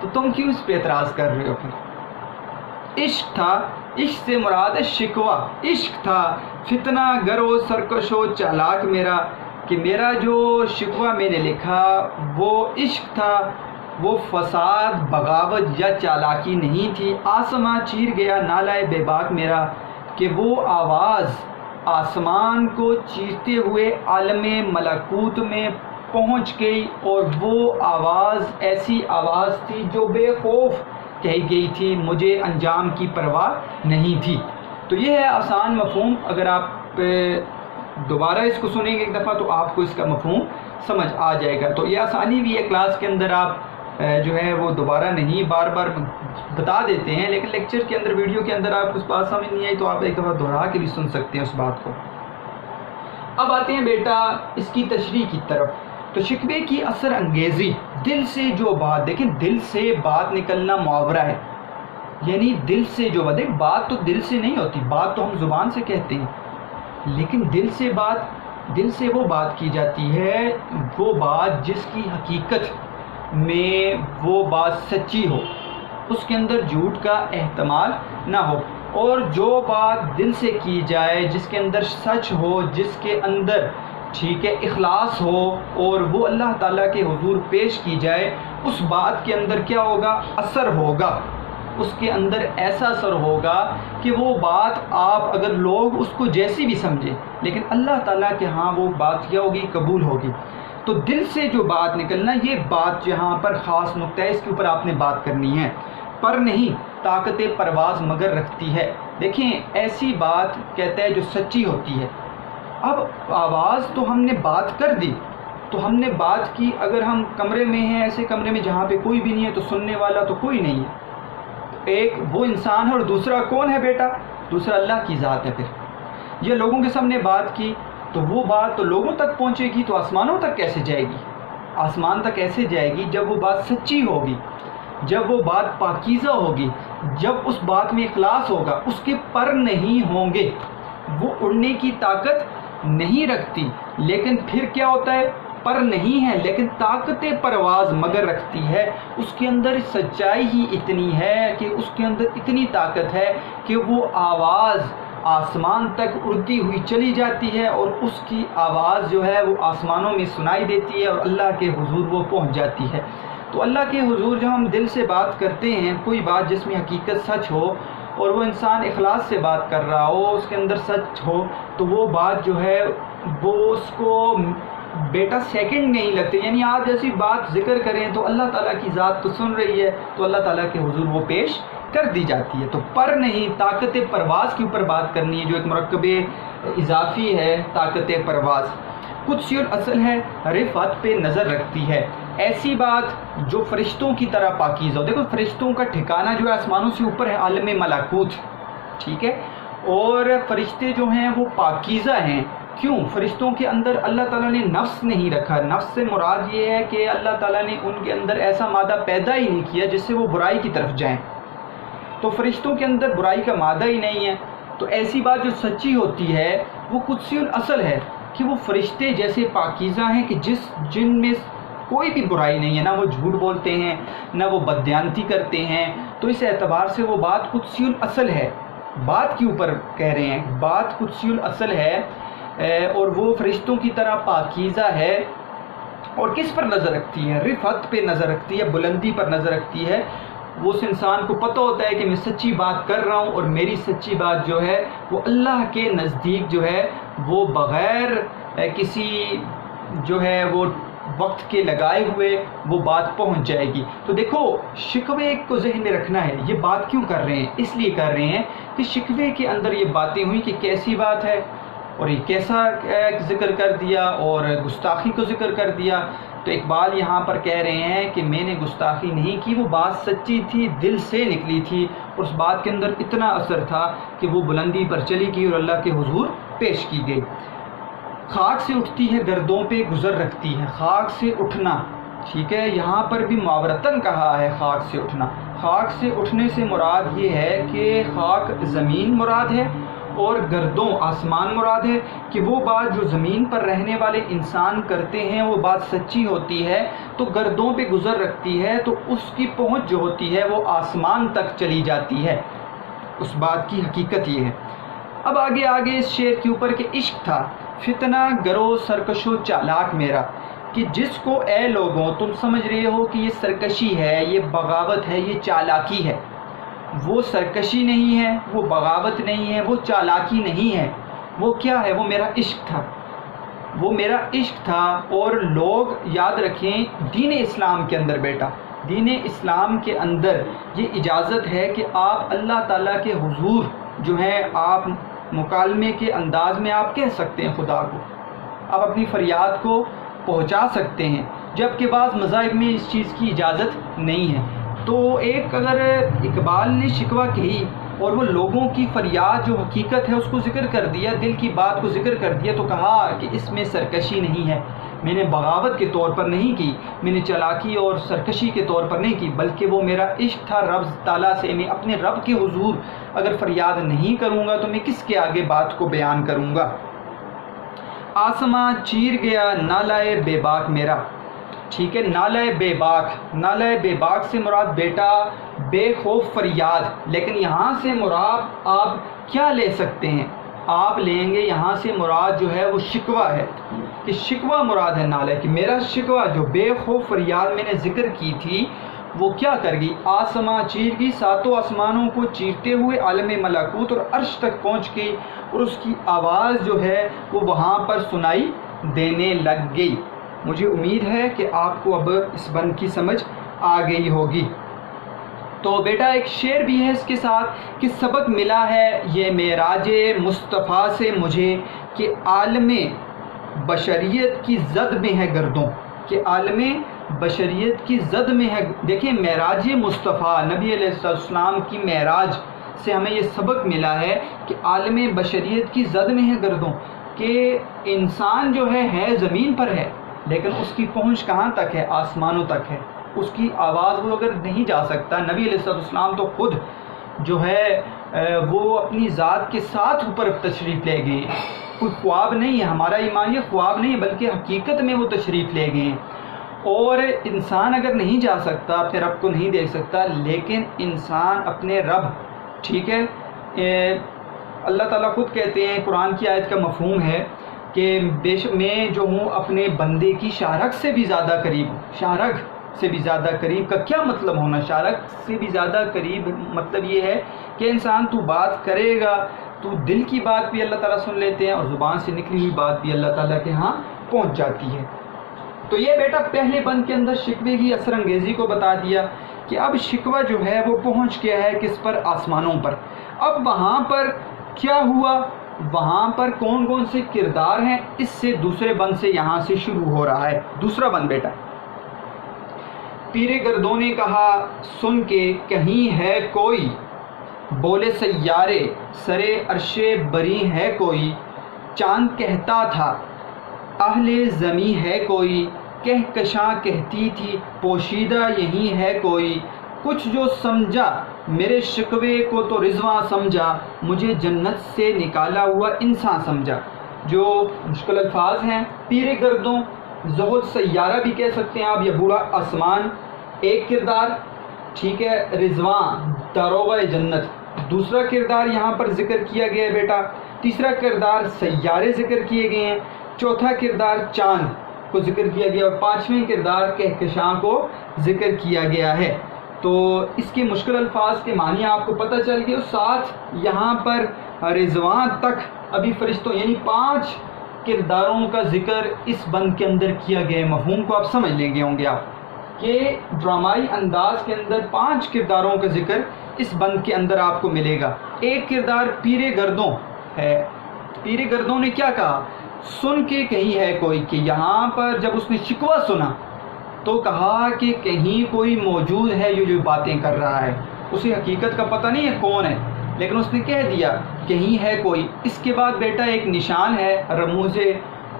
تو تم کیوں اس پہ اعتراض کر رہے ہو؟ پھر عشق تھا، عشق سے مراد ہے شکوہ۔ عشق تھا فتنہ گرو سرکش و چالاک میرا، کہ میرا جو شکوہ میں نے لکھا وہ عشق تھا، وہ فساد بغاوت یا چالاکی نہیں تھی۔ آسماں چیر گیا نالہ بے باک میرا، کہ وہ آواز آسمان کو چیرتے ہوئے عالم ملکوت میں پہنچ گئی، اور وہ آواز ایسی آواز تھی جو بے خوف کہی گئی تھی، مجھے انجام کی پرواہ نہیں تھی۔ تو یہ ہے آسان مفہوم، اگر آپ دوبارہ اس کو سنیں گے ایک دفعہ تو آپ کو اس کا مفہوم سمجھ آ جائے گا۔ تو یہ آسانی بھی ہے، کلاس کے اندر آپ جو ہے وہ دوبارہ نہیں بار بار بتا دیتے ہیں، لیکن لیکچر کے اندر ویڈیو کے اندر آپ کو اس بات سمجھ نہیں آئی تو آپ ایک دفعہ دہرا کے بھی سن سکتے ہیں اس بات کو۔ اب آتے ہیں بیٹا اس کی تشریح کی طرف۔ تو شکوے کی اثر انگیزی، دل سے جو بات، دیکھیں دل سے بات نکلنا محاورہ ہے، یعنی دل سے جو بات، بات تو دل سے نہیں ہوتی، بات تو ہم زبان سے کہتے ہیں، لیکن دل سے وہ بات کی جاتی ہے، وہ بات جس کی حقیقت میں وہ بات سچی ہو، اس کے اندر جھوٹ کا احتمال نہ ہو، اور جو بات دل سے کی جائے جس کے اندر سچ ہو، جس کے اندر ٹھیک ہے اخلاص ہو، اور وہ اللہ تعالیٰ کے حضور پیش کی جائے، اس بات کے اندر کیا ہوگا؟ اثر ہوگا، اس کے اندر ایسا اثر ہوگا کہ وہ بات آپ اگر لوگ اس کو جیسی بھی سمجھیں، لیکن اللہ تعالیٰ کے ہاں وہ بات کیا ہوگی؟ قبول ہوگی۔ تو دل سے جو بات نکلنا، یہ بات یہاں پر خاص نقطہ ہے، اس کے اوپر آپ نے بات کرنی ہے۔ پر نہیں طاقت پرواز مگر رکھتی ہے، دیکھیں ایسی بات کہتا ہے جو سچی ہوتی ہے۔ اب آواز تو ہم نے بات کر دی، تو ہم نے بات کی، اگر ہم کمرے میں ہیں، ایسے کمرے میں جہاں پہ کوئی بھی نہیں ہے تو سننے والا تو کوئی نہیں ہے، ایک وہ انسان ہے اور دوسرا کون ہے بیٹا؟ دوسرا اللہ کی ذات ہے۔ پھر یہ لوگوں کے سامنے بات کی تو وہ بات تو لوگوں تک پہنچے گی، تو آسمانوں تک کیسے جائے گی؟ آسمان تک ایسے جائے گی جب وہ بات سچی ہوگی، جب وہ بات پاکیزہ ہوگی، جب اس بات میں اخلاص ہوگا، اس کے پر نہیں ہوں گے، وہ اڑنے کی طاقت نہیں رکھتی، لیکن پھر کیا ہوتا ہے؟ پر نہیں ہے لیکن طاقت پرواز مگر رکھتی ہے، اس کے اندر سچائی ہی اتنی ہے کہ اس کے اندر اتنی طاقت ہے کہ وہ آواز آسمان تک اڑتی ہوئی چلی جاتی ہے، اور اس کی آواز جو ہے وہ آسمانوں میں سنائی دیتی ہے، اور اللہ کے حضور وہ پہنچ جاتی ہے۔ تو اللہ کے حضور جب ہم دل سے بات کرتے ہیں، کوئی بات جس میں حقیقت سچ ہو، اور وہ انسان اخلاص سے بات کر رہا ہو، اس کے اندر سچ ہو، تو وہ بات جو ہے وہ اس کو بیٹا سیکنڈ نہیں لگتے، یعنی آپ جیسی بات ذکر کریں تو اللہ تعالیٰ کی ذات تو سن رہی ہے، تو اللہ تعالیٰ کے حضور وہ پیش کر دی جاتی ہے۔ تو پر نہیں طاقت پرواز کے اوپر بات کرنی ہے، جو ایک مرکب اضافی ہے طاقت پرواز، قدسی الاصل ہے، رفعت پہ نظر رکھتی ہے، ایسی بات جو فرشتوں کی طرح پاکیزہ ہو۔ دیکھو فرشتوں کا ٹھکانہ جو ہے آسمانوں سے اوپر ہے، عالم ملکوت، ٹھیک ہے، اور فرشتے جو ہیں وہ پاکیزہ ہیں۔ کیوں؟ فرشتوں کے اندر اللہ تعالیٰ نے نفس نہیں رکھا، نفس سے مراد یہ ہے کہ اللہ تعالیٰ نے ان کے اندر ایسا مادہ پیدا ہی نہیں کیا جس سے وہ برائی کی طرف جائیں، تو فرشتوں کے اندر برائی کا مادہ ہی نہیں ہے۔ تو ایسی بات جو سچی ہوتی ہے وہ قدسی الاصل ہے، کہ وہ فرشتے جیسے پاکیزہ ہیں کہ جن میں کوئی بھی برائی نہیں ہے، نہ وہ جھوٹ بولتے ہیں، نہ وہ بددیانتی کرتے ہیں، تو اس اعتبار سے وہ بات قدسی الاصل ہے۔ بات کے اوپر کہہ رہے ہیں، بات قدسی الاصل ہے، اور وہ فرشتوں کی طرح پاکیزہ ہے، اور کس پر نظر رکھتی ہے؟ رفعت پہ نظر رکھتی ہے، بلندی پر نظر رکھتی ہے۔ وہ اس انسان کو پتہ ہوتا ہے کہ میں سچی بات کر رہا ہوں، اور میری سچی بات جو ہے وہ اللہ کے نزدیک جو ہے وہ بغیر کسی جو ہے وہ وقت کے لگائے ہوئے وہ بات پہنچ جائے گی۔ تو دیکھو شکوے کو ذہن میں رکھنا ہے، یہ بات کیوں کر رہے ہیں؟ اس لیے کر رہے ہیں کہ شکوے کے اندر یہ باتیں ہوئی کہ کیسی بات ہے اور یہ کیسا ذکر کر دیا اور گستاخی کو ذکر کر دیا۔ تو اقبال یہاں پر کہہ رہے ہیں کہ میں نے گستاخی نہیں کی، وہ بات سچی تھی، دل سے نکلی تھی، اور اس بات کے اندر اتنا اثر تھا کہ وہ بلندی پر چلی گئی اور اللہ کے حضور پیش کی گئی۔ خاک سے اٹھتی ہے گردوں پہ گزر رکھتی ہے، خاک سے اٹھنا، ٹھیک ہے، یہاں پر بھی معاورتاً کہا ہے خاک سے اٹھنا۔ خاک سے اٹھنے سے مراد یہ ہے کہ خاک زمین مراد ہے اور گردوں آسمان مراد ہے، کہ وہ بات جو زمین پر رہنے والے انسان کرتے ہیں وہ بات سچی ہوتی ہے تو گردوں پہ گزر رکھتی ہے، تو اس کی پہنچ جو ہوتی ہے وہ آسمان تک چلی جاتی ہے۔ اس بات کی حقیقت یہ ہے۔ اب آگے اس شعر کے اوپر کہ عشق تھا فتنہ گرو سرکش و چالاک میرا، کہ جس کو اے لوگوں تم سمجھ رہے ہو کہ یہ سرکشی ہے، یہ بغاوت ہے، یہ چالاکی ہے، وہ سرکشی نہیں ہے، وہ بغاوت نہیں ہے، وہ چالاکی نہیں ہے، وہ کیا ہے؟ وہ میرا عشق تھا، وہ میرا عشق تھا۔ اور لوگ یاد رکھیں دین اسلام کے اندر بیٹا، دین اسلام کے اندر یہ اجازت ہے کہ آپ اللہ تعالیٰ کے حضور جو ہے آپ مکالمے کے انداز میں آپ کہہ سکتے ہیں خدا کو، آپ اپنی فریاد کو پہنچا سکتے ہیں، جبکہ بعض مذاہب میں اس چیز کی اجازت نہیں ہے۔ تو ایک اگر اقبال نے شکوہ کہی اور وہ لوگوں کی فریاد جو حقیقت ہے اس کو ذکر کر دیا، دل کی بات کو ذکر کر دیا، تو کہا کہ اس میں سرکشی نہیں ہے، میں نے بغاوت کے طور پر نہیں کی، میں نے چالاکی اور سرکشی کے طور پر نہیں کی، بلکہ وہ میرا عشق تھا رب تعالیٰ سے۔ میں اپنے رب کے حضور اگر فریاد نہیں کروں گا تو میں کس کے آگے بات کو بیان کروں گا؟ آسماں چیر گیا نالائے بے باک میرا، ٹھیک ہے، نالائے بے باک، نالائے بے باک سے مراد بیٹا بے خوف فریاد، لیکن یہاں سے مراد آپ کیا لے سکتے ہیں؟ آپ لیں گے یہاں سے مراد جو ہے وہ شکوہ ہے، کہ شکوہ مراد ہے نالے کہ میرا شکوہ جو بے خوف فریاد میں نے ذکر کی تھی وہ کیا کر گئی؟ آسماں چیر گئی، ساتوں آسمانوں کو چیرتے ہوئے عالم ملکوت اور عرش تک پہنچ گئی، اور اس کی آواز جو ہے وہ وہاں پر سنائی دینے لگ گئی۔ مجھے امید ہے کہ آپ کو اب اس بند کی سمجھ آ گئی ہوگی۔ تو بیٹا ایک شعر بھی ہے اس کے ساتھ کہ سبق ملا ہے یہ معراج مصطفیٰ سے مجھے، کہ عالم بشریت کی زد میں ہے گردوں، کہ عالم بشریت کی زد میں ہے۔ دیکھیں معراج مصطفیٰ نبی علیہ السلام کی معراج سے ہمیں یہ سبق ملا ہے کہ عالم بشریت کی زد میں ہے گردوں، کہ انسان جو ہے زمین پر ہے لیکن اس کی پہنچ کہاں تک ہے؟ آسمانوں تک ہے، اس کی آواز وہ اگر نہیں جا سکتا۔ نبی علیہ السلام تو خود جو ہے وہ اپنی ذات کے ساتھ اوپر تشریف لے گئے، کوئی خواب نہیں ہے، ہمارا ایمان یہ خواب نہیں ہے بلکہ حقیقت میں وہ تشریف لے گئے ہیں۔ اور انسان اگر نہیں جا سکتا، اپنے رب کو نہیں دیکھ سکتا، لیکن انسان اپنے رب، ٹھیک ہے، اللہ تعالیٰ خود کہتے ہیں، قرآن کی آیت کا مفہوم ہے کہ بے شک میں جو ہوں اپنے بندے کی شارک سے بھی زیادہ قریب ہوں۔ شارک سے بھی زیادہ قریب کا کیا مطلب ہونا؟ شارک سے بھی زیادہ قریب مطلب یہ ہے کہ انسان تو بات کرے گا تو دل کی بات بھی اللہ تعالیٰ سن لیتے ہیں اور زبان سے نکلی ہوئی بات بھی اللہ تعالیٰ کے ہاں پہنچ جاتی ہے۔ تو یہ بیٹا پہلے بند کے اندر شکوے کی اثر انگیزی کو بتا دیا کہ اب شکوہ جو ہے وہ پہنچ گیا ہے کس پر؟ آسمانوں پر۔ اب وہاں پر کیا ہوا؟ وہاں پر کون کون سے کردار ہیں؟ اس سے دوسرے بند سے یہاں سے شروع ہو رہا ہے دوسرا بند بیٹا۔ پیر گردوں نے کہا سن کے کہیں ہے کوئی، بولے سیارے سرے عرش بری ہے کوئی، چاند کہتا تھا اہل زمیں ہے کوئی، کہکشاں کہتی تھی پوشیدہ یہی ہے کوئی، کچھ جو سمجھا میرے شکوے کو تو رضواں سمجھا، مجھے جنت سے نکالا ہوا انسان سمجھا۔ جو مشکل الفاظ ہیں، پیر گردوں، زحل سیارہ بھی کہہ سکتے ہیں آپ، یا بوڑھا آسمان ایک کردار، ٹھیک ہے، رضوان داروغہ جنت دوسرا کردار یہاں پر ذکر کیا گیا ہے بیٹا، تیسرا کردار سیارے ذکر کیے گئے ہیں، چوتھا کردار چاند کو ذکر کیا گیا اور پانچویں کردار کہکشاں کو ذکر کیا گیا ہے۔ تو اس کے مشکل الفاظ کے معنی آپ کو پتہ چل گئے، اور ساتھ یہاں پر رضوان تک ابھی فرشتوں یعنی 5 کرداروں کا ذکر اس بند کے اندر کیا گیا ہے۔ مفہوم کو آپ سمجھ لیں گے ہوں گے آپ کہ ڈرامائی انداز کے اندر 5 کرداروں کا ذکر اس بند کے اندر آپ کو ملے گا۔ ایک کردار پیر گردوں ہے۔ پیر گردوں نے کیا کہا؟ سن کے کہیں ہے کوئی، کہ یہاں پر جب اس نے شکوہ سنا تو کہا کہ کہیں کوئی موجود ہے جو باتیں کر رہا ہے۔ اسے حقیقت کا پتہ نہیں ہے کون ہے، لیکن اس نے کہہ دیا کہیں ہے کوئی۔ اس کے بعد بیٹا ایک نشان ہے رموز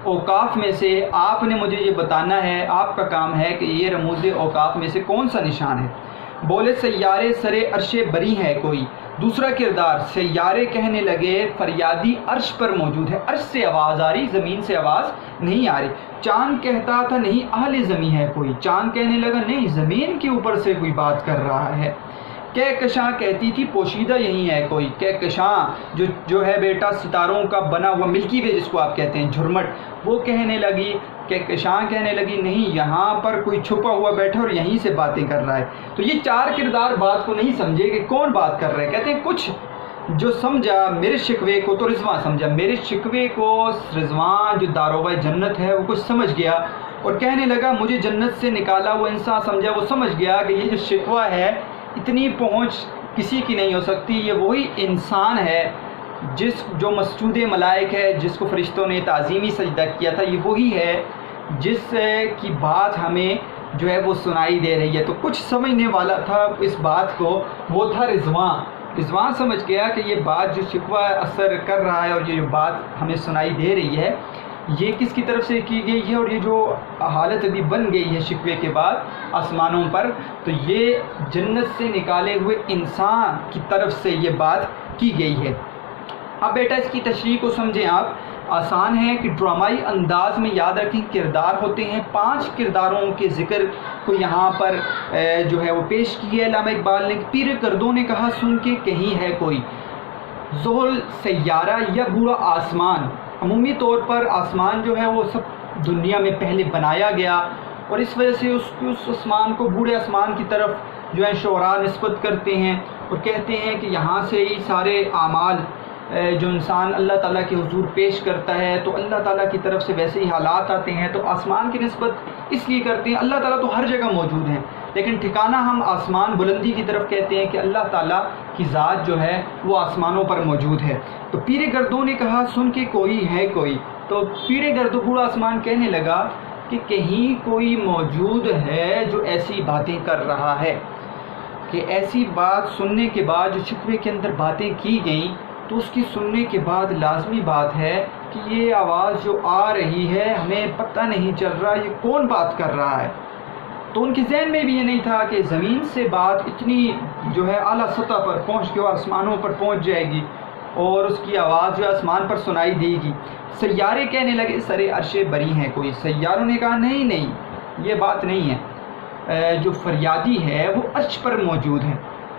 اوقاف میں سے، آپ نے مجھے یہ بتانا ہے، آپ کا کام ہے کہ یہ رموز اوقاف میں سے کون سا نشان ہے۔ بولے سیارے سرے عرش بری ہے کوئی۔ دوسرا کردار، سیارے کہنے لگے فریادی عرش پر موجود ہے، عرش سے آواز آ رہی، زمین سے آواز نہیں آ رہی۔ چاند کہتا تھا نہیں اہل زمین ہے کوئی، چاند کہنے لگا نہیں زمین کے اوپر سے کوئی بات کر رہا ہے۔ کہکشاں کہتی تھی پوشیدہ یہی ہے کوئی، کہکشاں جو ہے بیٹا ستاروں کا بنا ہوا ملکی وے جس کو آپ کہتے ہیں جھرمٹ، وہ کہنے لگی، کہکشاں کہنے لگی نہیں یہاں پر کوئی چھپا ہوا بیٹھا اور یہیں سے باتیں کر رہا ہے۔ تو یہ 4 کردار بات کو نہیں سمجھے کہ کون بات کر رہے، کہتے ہیں کچھ جو سمجھا میرے شکوے کو تو رضوان سمجھا، میرے شکوے کو رضوان جو داروغہ جنت ہے وہ کچھ سمجھ گیا اور کہنے لگا مجھے جنت سے نکالا ہوا انسان سمجھا، وہ سمجھ گیا کہ یہ جو شکوہ ہے اتنی پہنچ کسی کی نہیں ہو سکتی، یہ وہی انسان ہے جو مسجود ملائک ہے، جس کو فرشتوں نے تعظیمی سجدہ کیا تھا، یہ وہی ہے جس کی بات ہمیں جو ہے وہ سنائی دے رہی ہے۔ تو کچھ سمجھنے والا تھا اس بات کو، وہ تھا رضوان۔ رضوان سمجھ گیا کہ یہ بات جو شکوہ اثر کر رہا ہے اور یہ جو بات ہمیں سنائی دے رہی ہے یہ کس کی طرف سے کی گئی ہے، اور یہ جو حالت ابھی بن گئی ہے شکوے کے بعد آسمانوں پر، تو یہ جنت سے نکالے ہوئے انسان کی طرف سے یہ بات کی گئی ہے۔ اب بیٹا اس کی تشریح کو سمجھیں آپ، آسان ہے کہ ڈرامائی انداز میں یاد رکھیں کردار ہوتے ہیں، 5 کرداروں کے ذکر کو یہاں پر جو ہے وہ پیش کی ہے علامہ اقبال نے۔ پیر گردوں نے کہا سن کے کہیں ہے کوئی، زحل سیارہ یا بوڑھا آسمان، عمومی طور پر آسمان جو ہے وہ سب دنیا میں پہلے بنایا گیا اور اس وجہ سے اس آسمان کو بوڑھے آسمان کی طرف جو ہے شعراء نسبت کرتے ہیں اور کہتے ہیں کہ یہاں سے ہی سارے اعمال جو انسان اللہ تعالیٰ کے حضور پیش کرتا ہے تو اللہ تعالیٰ کی طرف سے ویسے ہی حالات آتے ہیں، تو آسمان کی نسبت اس لیے کرتے ہیں۔ اللہ تعالیٰ تو ہر جگہ موجود ہیں، لیکن ٹھکانہ ہم آسمان بلندی کی طرف کہتے ہیں کہ اللہ تعالیٰ کی ذات جو ہے وہ آسمانوں پر موجود ہے۔ تو پیر گردوں نے کہا سن کے کوئی ہے کوئی، تو پیر گردوں بوڑھا آسمان کہنے لگا کہ کہیں کوئی موجود ہے جو ایسی باتیں کر رہا ہے، کہ ایسی بات سننے کے بعد جو شکوے کے اندر باتیں کی گئیں تو اس کی سننے کے بعد لازمی بات ہے کہ یہ آواز جو آ رہی ہے ہمیں پتہ نہیں چل رہا یہ کون بات کر رہا ہے۔ تو ان کے ذہن میں بھی یہ نہیں تھا کہ زمین سے بات اتنی جو ہے اعلیٰ سطح پر پہنچ کے اور آسمانوں پر پہنچ جائے گی اور اس کی آواز جو آسمان پر سنائی دے گی۔ سیارے کہنے لگے سرے عرش بری ہیں کوئی، سیاروں نے کہا نہیں نہیں یہ بات نہیں ہے، جو فریادی ہے وہ عرش پر موجود ہے،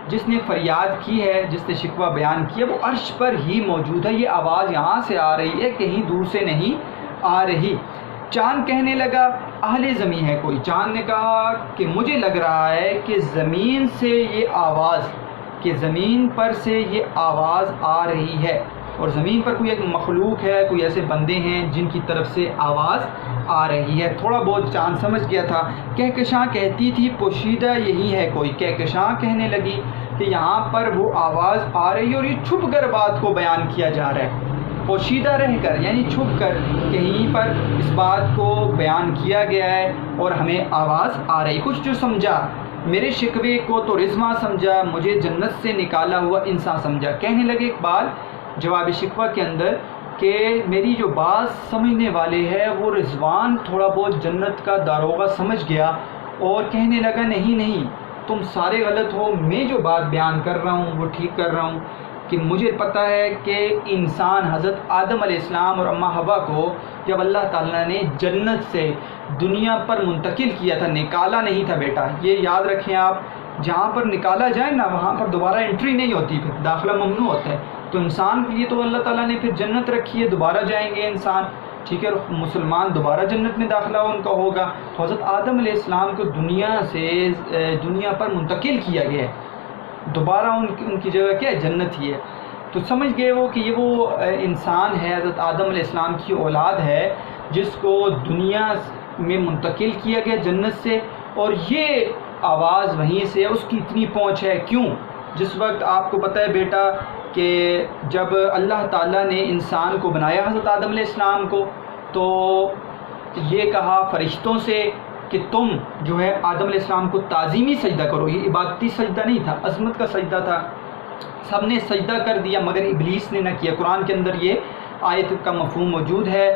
جس نے فریاد کی ہے، جس نے شکوہ بیان کیا وہ عرش پر ہی موجود ہے، یہ آواز یہاں سے آ رہی ہے کہیں دور سے نہیں آ رہی۔ چاند کہنے لگا اہل زمین ہے کوئی، چاند نے کہا کہ مجھے لگ رہا ہے کہ زمین سے یہ آواز، کہ زمین پر سے یہ آواز آ رہی ہے اور زمین پر کوئی ایک مخلوق ہے، کوئی ایسے بندے ہیں جن کی طرف سے آواز آ رہی ہے۔ تھوڑا بہت چاند سمجھ گیا تھا۔ کہکشاں کہتی تھی پوشیدہ یہی ہے کوئی، کہکشاں کہنے لگی کہ یہاں پر وہ آواز آ رہی ہے اور یہ چھپ کر بات کو بیان کیا جا رہا ہے، پوشیدہ رہ کر یعنی چھپ کر کہیں پر اس بات کو بیان کیا گیا ہے اور ہمیں آواز آ رہی۔ کچھ جو سمجھا میرے شکوے کو تو رضواں سمجھا، مجھے جنت سے نکالا ہوا انسان سمجھا۔ کہنے لگے اقبال جواب شکوہ کے اندر کہ میری جو بات سمجھنے والے ہے وہ رضوان تھوڑا بہت جنت کا داروغہ سمجھ گیا اور کہنے لگا نہیں نہیں تم سارے غلط ہو، میں جو بات بیان کر رہا ہوں وہ ٹھیک کر رہا ہوں، کہ مجھے پتہ ہے کہ انسان حضرت آدم علیہ السلام اور اماں حوا کو جب اللہ تعالیٰ نے جنت سے دنیا پر منتقل کیا تھا، نکالا نہیں تھا بیٹا، یہ یاد رکھیں آپ، جہاں پر نکالا جائے نا وہاں پر دوبارہ انٹری نہیں ہوتی، پھر داخلہ ممنوع ہوتا ہے۔ تو انسان کے لیے تو اللہ تعالیٰ نے پھر جنت رکھی ہے، دوبارہ جائیں گے انسان، ٹھیک ہے، مسلمان دوبارہ جنت میں داخلہ ان کا ہوگا۔ تو حضرت آدم علیہ السلام کو دنیا سے دنیا پر منتقل کیا گیا ہے، دوبارہ ان کی جگہ کیا ہے؟ جنت ہی ہے۔ تو سمجھ گئے وہ کہ یہ وہ انسان ہے، حضرت آدم علیہ السلام کی اولاد ہے، جس کو دنیا میں منتقل کیا گیا جنت سے، اور یہ آواز وہیں سے ہے، اس کی اتنی پہنچ ہے۔ کیوں؟ جس وقت آپ کو پتہ ہے بیٹا کہ جب اللہ تعالیٰ نے انسان کو بنایا حضرت آدم علیہ السلام کو، تو یہ کہا فرشتوں سے کہ تم جو ہے آدم علیہ السلام کو تعظیمی سجدہ کرو۔ یہ عبادتی سجدہ نہیں تھا، عظمت کا سجدہ تھا۔ سب نے سجدہ کر دیا مگر ابلیس نے نہ کیا۔ قرآن کے اندر یہ آیت کا مفہوم موجود ہے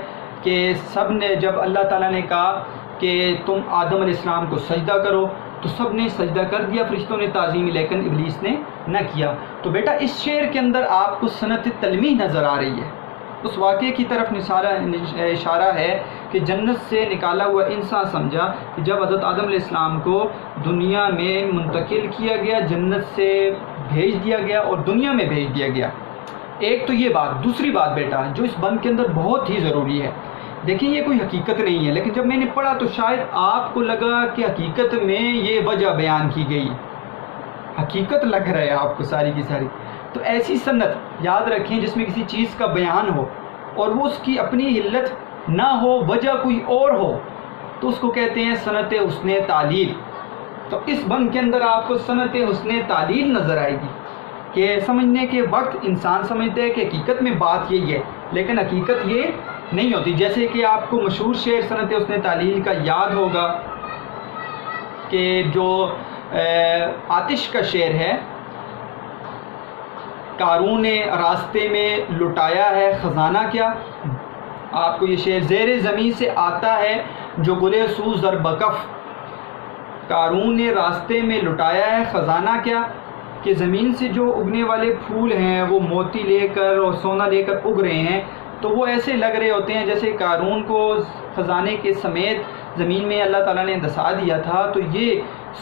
کہ سب نے، جب اللہ تعالیٰ نے کہا کہ تم آدم علیہ السلام کو سجدہ کرو تو سب نے سجدہ کر دیا، فرشتوں نے تعظیمی، لیکن ابلیس نے نہ کیا۔ تو بیٹا اس شعر کے اندر آپ کو صنعت تلمیح نظر آ رہی ہے، اس واقعے کی طرف اشارہ ہے کہ جنت سے نکالا ہوا انسان سمجھا کہ جب حضرت آدم علیہ السلام کو دنیا میں منتقل کیا گیا، جنت سے بھیج دیا گیا اور دنیا میں بھیج دیا گیا۔ ایک تو یہ بات۔ دوسری بات بیٹا جو اس بند کے اندر بہت ہی ضروری ہے، دیکھیں یہ کوئی حقیقت نہیں ہے، لیکن جب میں نے پڑھا تو شاید آپ کو لگا کہ حقیقت میں یہ وجہ بیان کی گئی، حقیقت لگ رہا ہے آپ کو ساری کی ساری۔ تو ایسی صنعت یاد رکھیں جس میں کسی چیز کا بیان ہو اور وہ اس کی اپنی علت نہ ہو، وجہ کوئی اور ہو، تو اس کو کہتے ہیں صنعت حسن تعلیل۔ تو اس بند کے اندر آپ کو صنعت حسن تعلیل نظر آئے گی کہ سمجھنے کے وقت انسان سمجھتے ہے کہ حقیقت میں بات یہی ہے، لیکن حقیقت یہ نہیں ہوتی۔ جیسے کہ آپ کو مشہور شعر صنعت حسن تعلیل کا یاد ہوگا کہ جو آتش کا شعر ہے، قارون نے راستے میں لٹایا ہے خزانہ کیا۔ آپ کو یہ شعر زیر زمین سے آتا ہے جو گلے سو زربکف، قارون نے راستے میں لٹایا ہے خزانہ کیا، کہ زمین سے جو اگنے والے پھول ہیں وہ موتی لے کر اور سونا لے کر اگ رہے ہیں، تو وہ ایسے لگ رہے ہوتے ہیں جیسے قارون کو خزانے کے سمیت زمین میں اللہ تعالیٰ نے دسا دیا تھا، تو یہ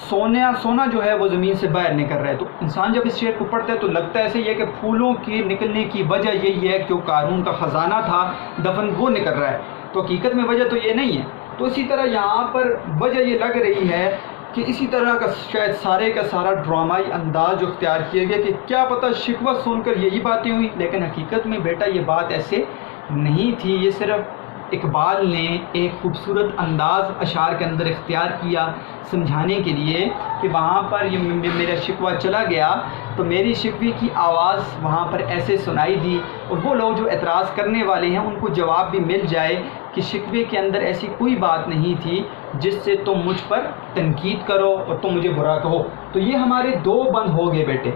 سونا جو ہے وہ زمین سے باہر نکل رہا ہے۔ تو انسان جب اس شعر کو پڑھتا ہے تو لگتا ہے ایسے یہ کہ پھولوں کے نکلنے کی وجہ یہی ہے کہ جو قارون کا خزانہ تھا دفن وہ نکل رہا ہے، تو حقیقت میں وجہ تو یہ نہیں ہے۔ تو اسی طرح یہاں پر وجہ یہ لگ رہی ہے کہ اسی طرح کا شاید سارے کا سارا ڈرامائی انداز جو اختیار کیا گیا کہ کیا پتہ شکوہ سن کر یہی باتیں ہوئی، لیکن حقیقت میں بیٹا یہ بات ایسے نہیں تھی۔ یہ صرف اقبال نے ایک خوبصورت انداز اشعار کے اندر اختیار کیا سمجھانے کے لیے کہ وہاں پر یہ میرا شکوہ چلا گیا تو میری شکوے کی آواز وہاں پر ایسے سنائی دی، اور وہ لوگ جو اعتراض کرنے والے ہیں ان کو جواب بھی مل جائے کہ شکوے کے اندر ایسی کوئی بات نہیں تھی جس سے تم مجھ پر تنقید کرو اور تم مجھے برا کہو۔ تو یہ ہمارے دو بند ہو گئے بیٹے،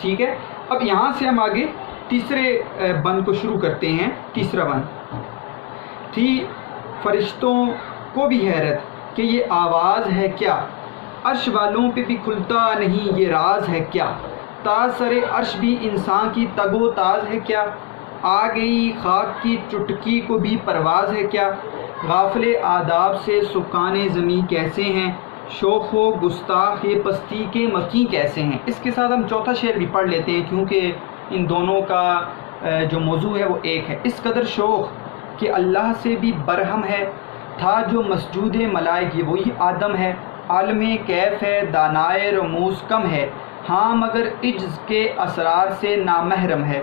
ٹھیک ہے۔ اب یہاں سے ہم آگے تیسرے بند کو شروع کرتے ہیں۔ تیسرا بند تھی فرشتوں کو بھی حیرت کہ یہ آواز ہے کیا، عرش والوں پہ بھی کھلتا نہیں یہ راز ہے کیا، تاج سر عرش بھی انسان کی تگ و تاز ہے کیا، آ گئی خاک کی چٹکی کو بھی پرواز ہے کیا، غافل آداب سے سکان زمیں کیسے ہیں، شوخ و گستاخ یہ پستی کے مکی کیسے ہیں۔ اس کے ساتھ ہم چوتھا شعر بھی پڑھ لیتے ہیں کیونکہ ان دونوں کا جو موضوع ہے وہ ایک ہے۔ اس قدر شوخ کہ اللہ سے بھی برہم ہے، تھا جو مسجود ملائک یہ وہی آدم ہے، عالم کیف ہے دانائے رموز کم ہے، ہاں مگر عجز کے اسرار سے نامحرم ہے،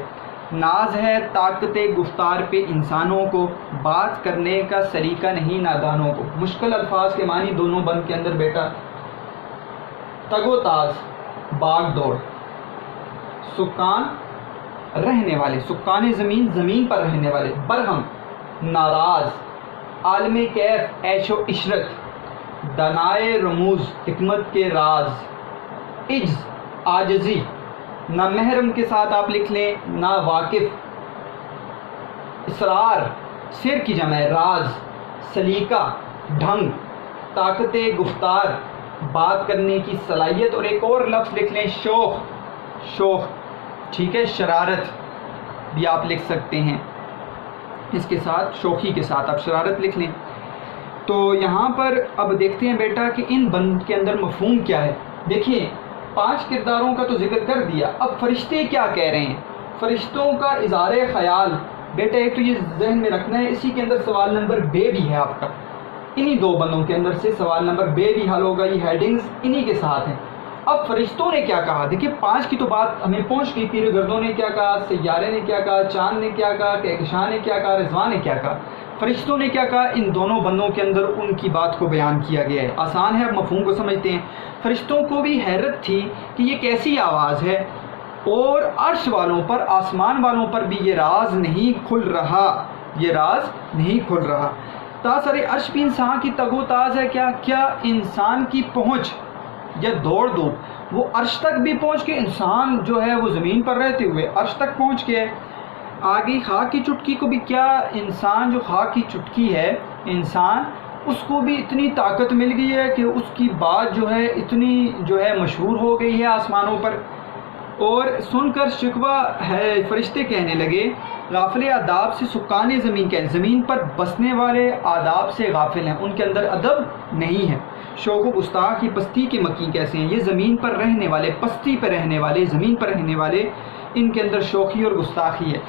ناز ہے طاقت گفتار پہ انسانوں کو، بات کرنے کا سلیقہ نہیں نادانوں کو۔ مشکل الفاظ کے معنی دونوں بند کے اندر بیٹا، تگ و تاز باغ دوڑ، سکان رہنے والے، سکان زمین زمین پر رہنے والے، برہم ناراض، عالم کیف عیش و عشرت، دانائے رموز حکمت کے راز، عجز عاجزی، نہ محرم کے ساتھ آپ لکھ لیں نہ واقف، اسرار سر کی جمع ہے، راز سلیقہ ڈھنگ، طاقت گفتار بات کرنے کی صلاحیت، اور ایک اور لفظ لکھ لیں شوخ، شوخ ٹھیک ہے، شرارت بھی آپ لکھ سکتے ہیں، اس کے ساتھ شوخی کے ساتھ آپ شرارت لکھ لیں۔ تو یہاں پر اب دیکھتے ہیں بیٹا کہ ان بند کے اندر مفہوم کیا ہے۔ دیکھیے 5 کرداروں کا تو ذکر کر دیا، اب فرشتے کیا کہہ رہے ہیں، فرشتوں کا اظہار خیال بیٹا ایک تو یہ ذہن میں رکھنا ہے، اسی کے اندر سوال نمبر بے بھی ہے آپ کا، انہی دو بندوں کے اندر سے سوال نمبر بے بھی حل ہوگا، یہ ہیڈنگز انہی کے ساتھ ہیں۔ اب فرشتوں نے کیا کہا؟ دیکھیے 5 کی تو بات ہمیں پہنچ گئی، پیر گردوں نے کیا کہا، سیارے نے کیا کہا، چاند نے کیا کہا، کہکشاں نے کیا کہا، رضوان نے کیا کہا، فرشتوں نے کیا کہا، ان دونوں بندوں کے اندر ان کی بات کو بیان کیا گیا ہے۔ آسان ہے، اب مفہوم کو سمجھتے ہیں۔ فرشتوں کو بھی حیرت تھی کہ یہ کیسی آواز ہے، اور عرش والوں پر، آسمان والوں پر بھی یہ راز نہیں کھل رہا، یہ راز نہیں کھل رہا۔ تاثر عرش بھی انسان کی تگ و تاز ہے کیا انسان کی پہنچ یا دوڑ وہ عرش تک بھی پہنچ کے، انسان جو ہے وہ زمین پر رہتے ہوئے عرش تک پہنچ کے آگے خاک کی چٹکی کو بھی، کیا انسان جو خاک کی چٹکی ہے، انسان اس کو بھی اتنی طاقت مل گئی ہے کہ اس کی بات جو ہے اتنی جو ہے مشہور ہو گئی ہے آسمانوں پر۔ اور سن کر شکوہ ہے فرشتے کہنے لگے، غافل آداب سے سکان زمین کہیں، زمین پر بسنے والے آداب سے غافل ہیں، ان کے اندر ادب نہیں ہے۔ شوق و گستاخ کی پستی کے مکین کیسے ہیں، یہ زمین پر رہنے والے، پستی پر رہنے والے، زمین پر رہنے والے، ان کے اندر شوخی اور گستاخی ہے۔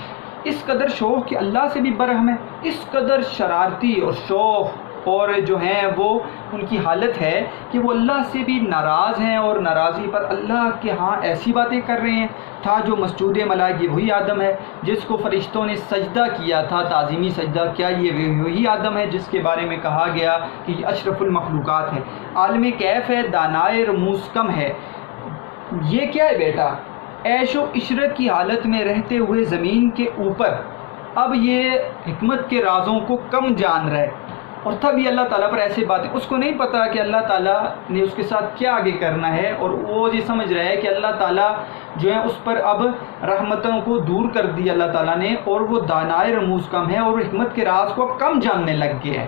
اس قدر شوق کہ اللہ سے بھی برہم ہے، اس قدر شرارتی اور شوق اور جو ہیں وہ ان کی حالت ہے کہ وہ اللہ سے بھی ناراض ہیں، اور ناراضی پر اللہ کے ہاں ایسی باتیں کر رہے ہیں۔ تھا جو مسجود ملائک، یہ وہی آدم ہے جس کو فرشتوں نے سجدہ کیا تھا، تعظیمی سجدہ، کیا یہ وہی آدم ہے جس کے بارے میں کہا گیا کہ یہ اشرف المخلوقات ہے، عالم کیف ہے، دانائے رموز کم ہے۔ یہ کیا ہے بیٹا؟ عیش و عشرت کی حالت میں رہتے ہوئے زمین کے اوپر اب یہ حکمت کے رازوں کو کم جان رہا ہے، اور تب یہ اللہ تعالیٰ پر ایسے باتیں، اس کو نہیں پتا کہ اللہ تعالیٰ نے اس کے ساتھ کیا آگے کرنا ہے، اور وہ یہ سمجھ رہا ہے کہ اللہ تعالیٰ جو ہے اس پر اب رحمتوں کو دور کر دی اللہ تعالیٰ نے، اور وہ دانائے رموز کم ہے، اور حکمت کے راز کو اب کم جاننے لگ گیا ہے۔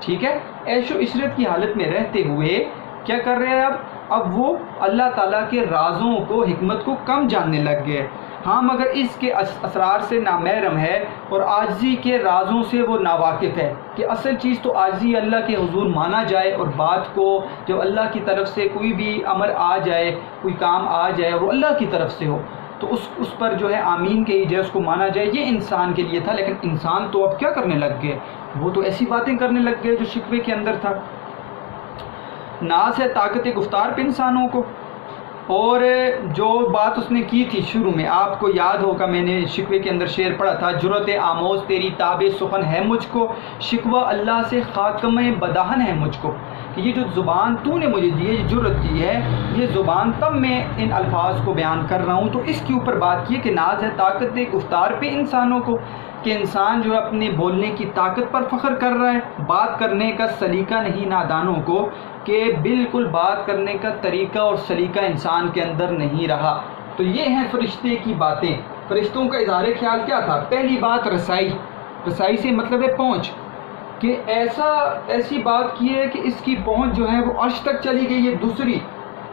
ٹھیک ہے، عیش و عشرت کی حالت میں رہتے ہوئے کیا کر رہے ہیں اب وہ اللہ تعالیٰ کے رازوں کو، حکمت کو کم جاننے لگ گئے۔ ہاں مگر اس کے اسرار سے نامحرم ہے، اور عاجزی کے رازوں سے وہ ناواقف ہے، کہ اصل چیز تو عاجزی اللہ کے حضور مانا جائے، اور بات کو جب اللہ کی طرف سے کوئی بھی امر آ جائے، کوئی کام آ جائے، وہ اللہ کی طرف سے ہو تو اس پر جو ہے آمین کہی جائے، اس کو مانا جائے، یہ انسان کے لیے تھا۔ لیکن انسان تو اب کیا کرنے لگ گئے؟ وہ تو ایسی باتیں کرنے لگ گئے جو شکوے کے اندر تھا۔ ناز ہے طاقت گفتار پہ انسانوں کو، اور جو بات اس نے کی تھی شروع میں، آپ کو یاد ہوگا میں نے شکوے کے اندر شعر پڑھا تھا، جرت آموز تیری تاب سخن ہے مجھ کو، شکوہ اللہ سے خاتم بداہن ہے مجھ کو، کہ یہ جو زبان تو نے مجھے دی ہے، یہ جرت دی ہے، یہ زبان تب میں ان الفاظ کو بیان کر رہا ہوں، تو اس کے اوپر بات کی کہ ناز ہے طاقت گفتار پہ انسانوں کو، کہ انسان جو اپنے بولنے کی طاقت پر فخر کر رہا ہے، بات کرنے کا سلیقہ نہیں نادانوں کو، کہ بالکل بات کرنے کا طریقہ اور سلیقہ انسان کے اندر نہیں رہا۔ تو یہ ہیں فرشتے کی باتیں۔ فرشتوں کا اظہار خیال کیا تھا؟ پہلی بات رسائی، رسائی سے مطلب ہے پہنچ، کہ ایسی بات کی ہے کہ اس کی پہنچ جو ہے وہ عرش تک چلی گئی ہے۔ دوسری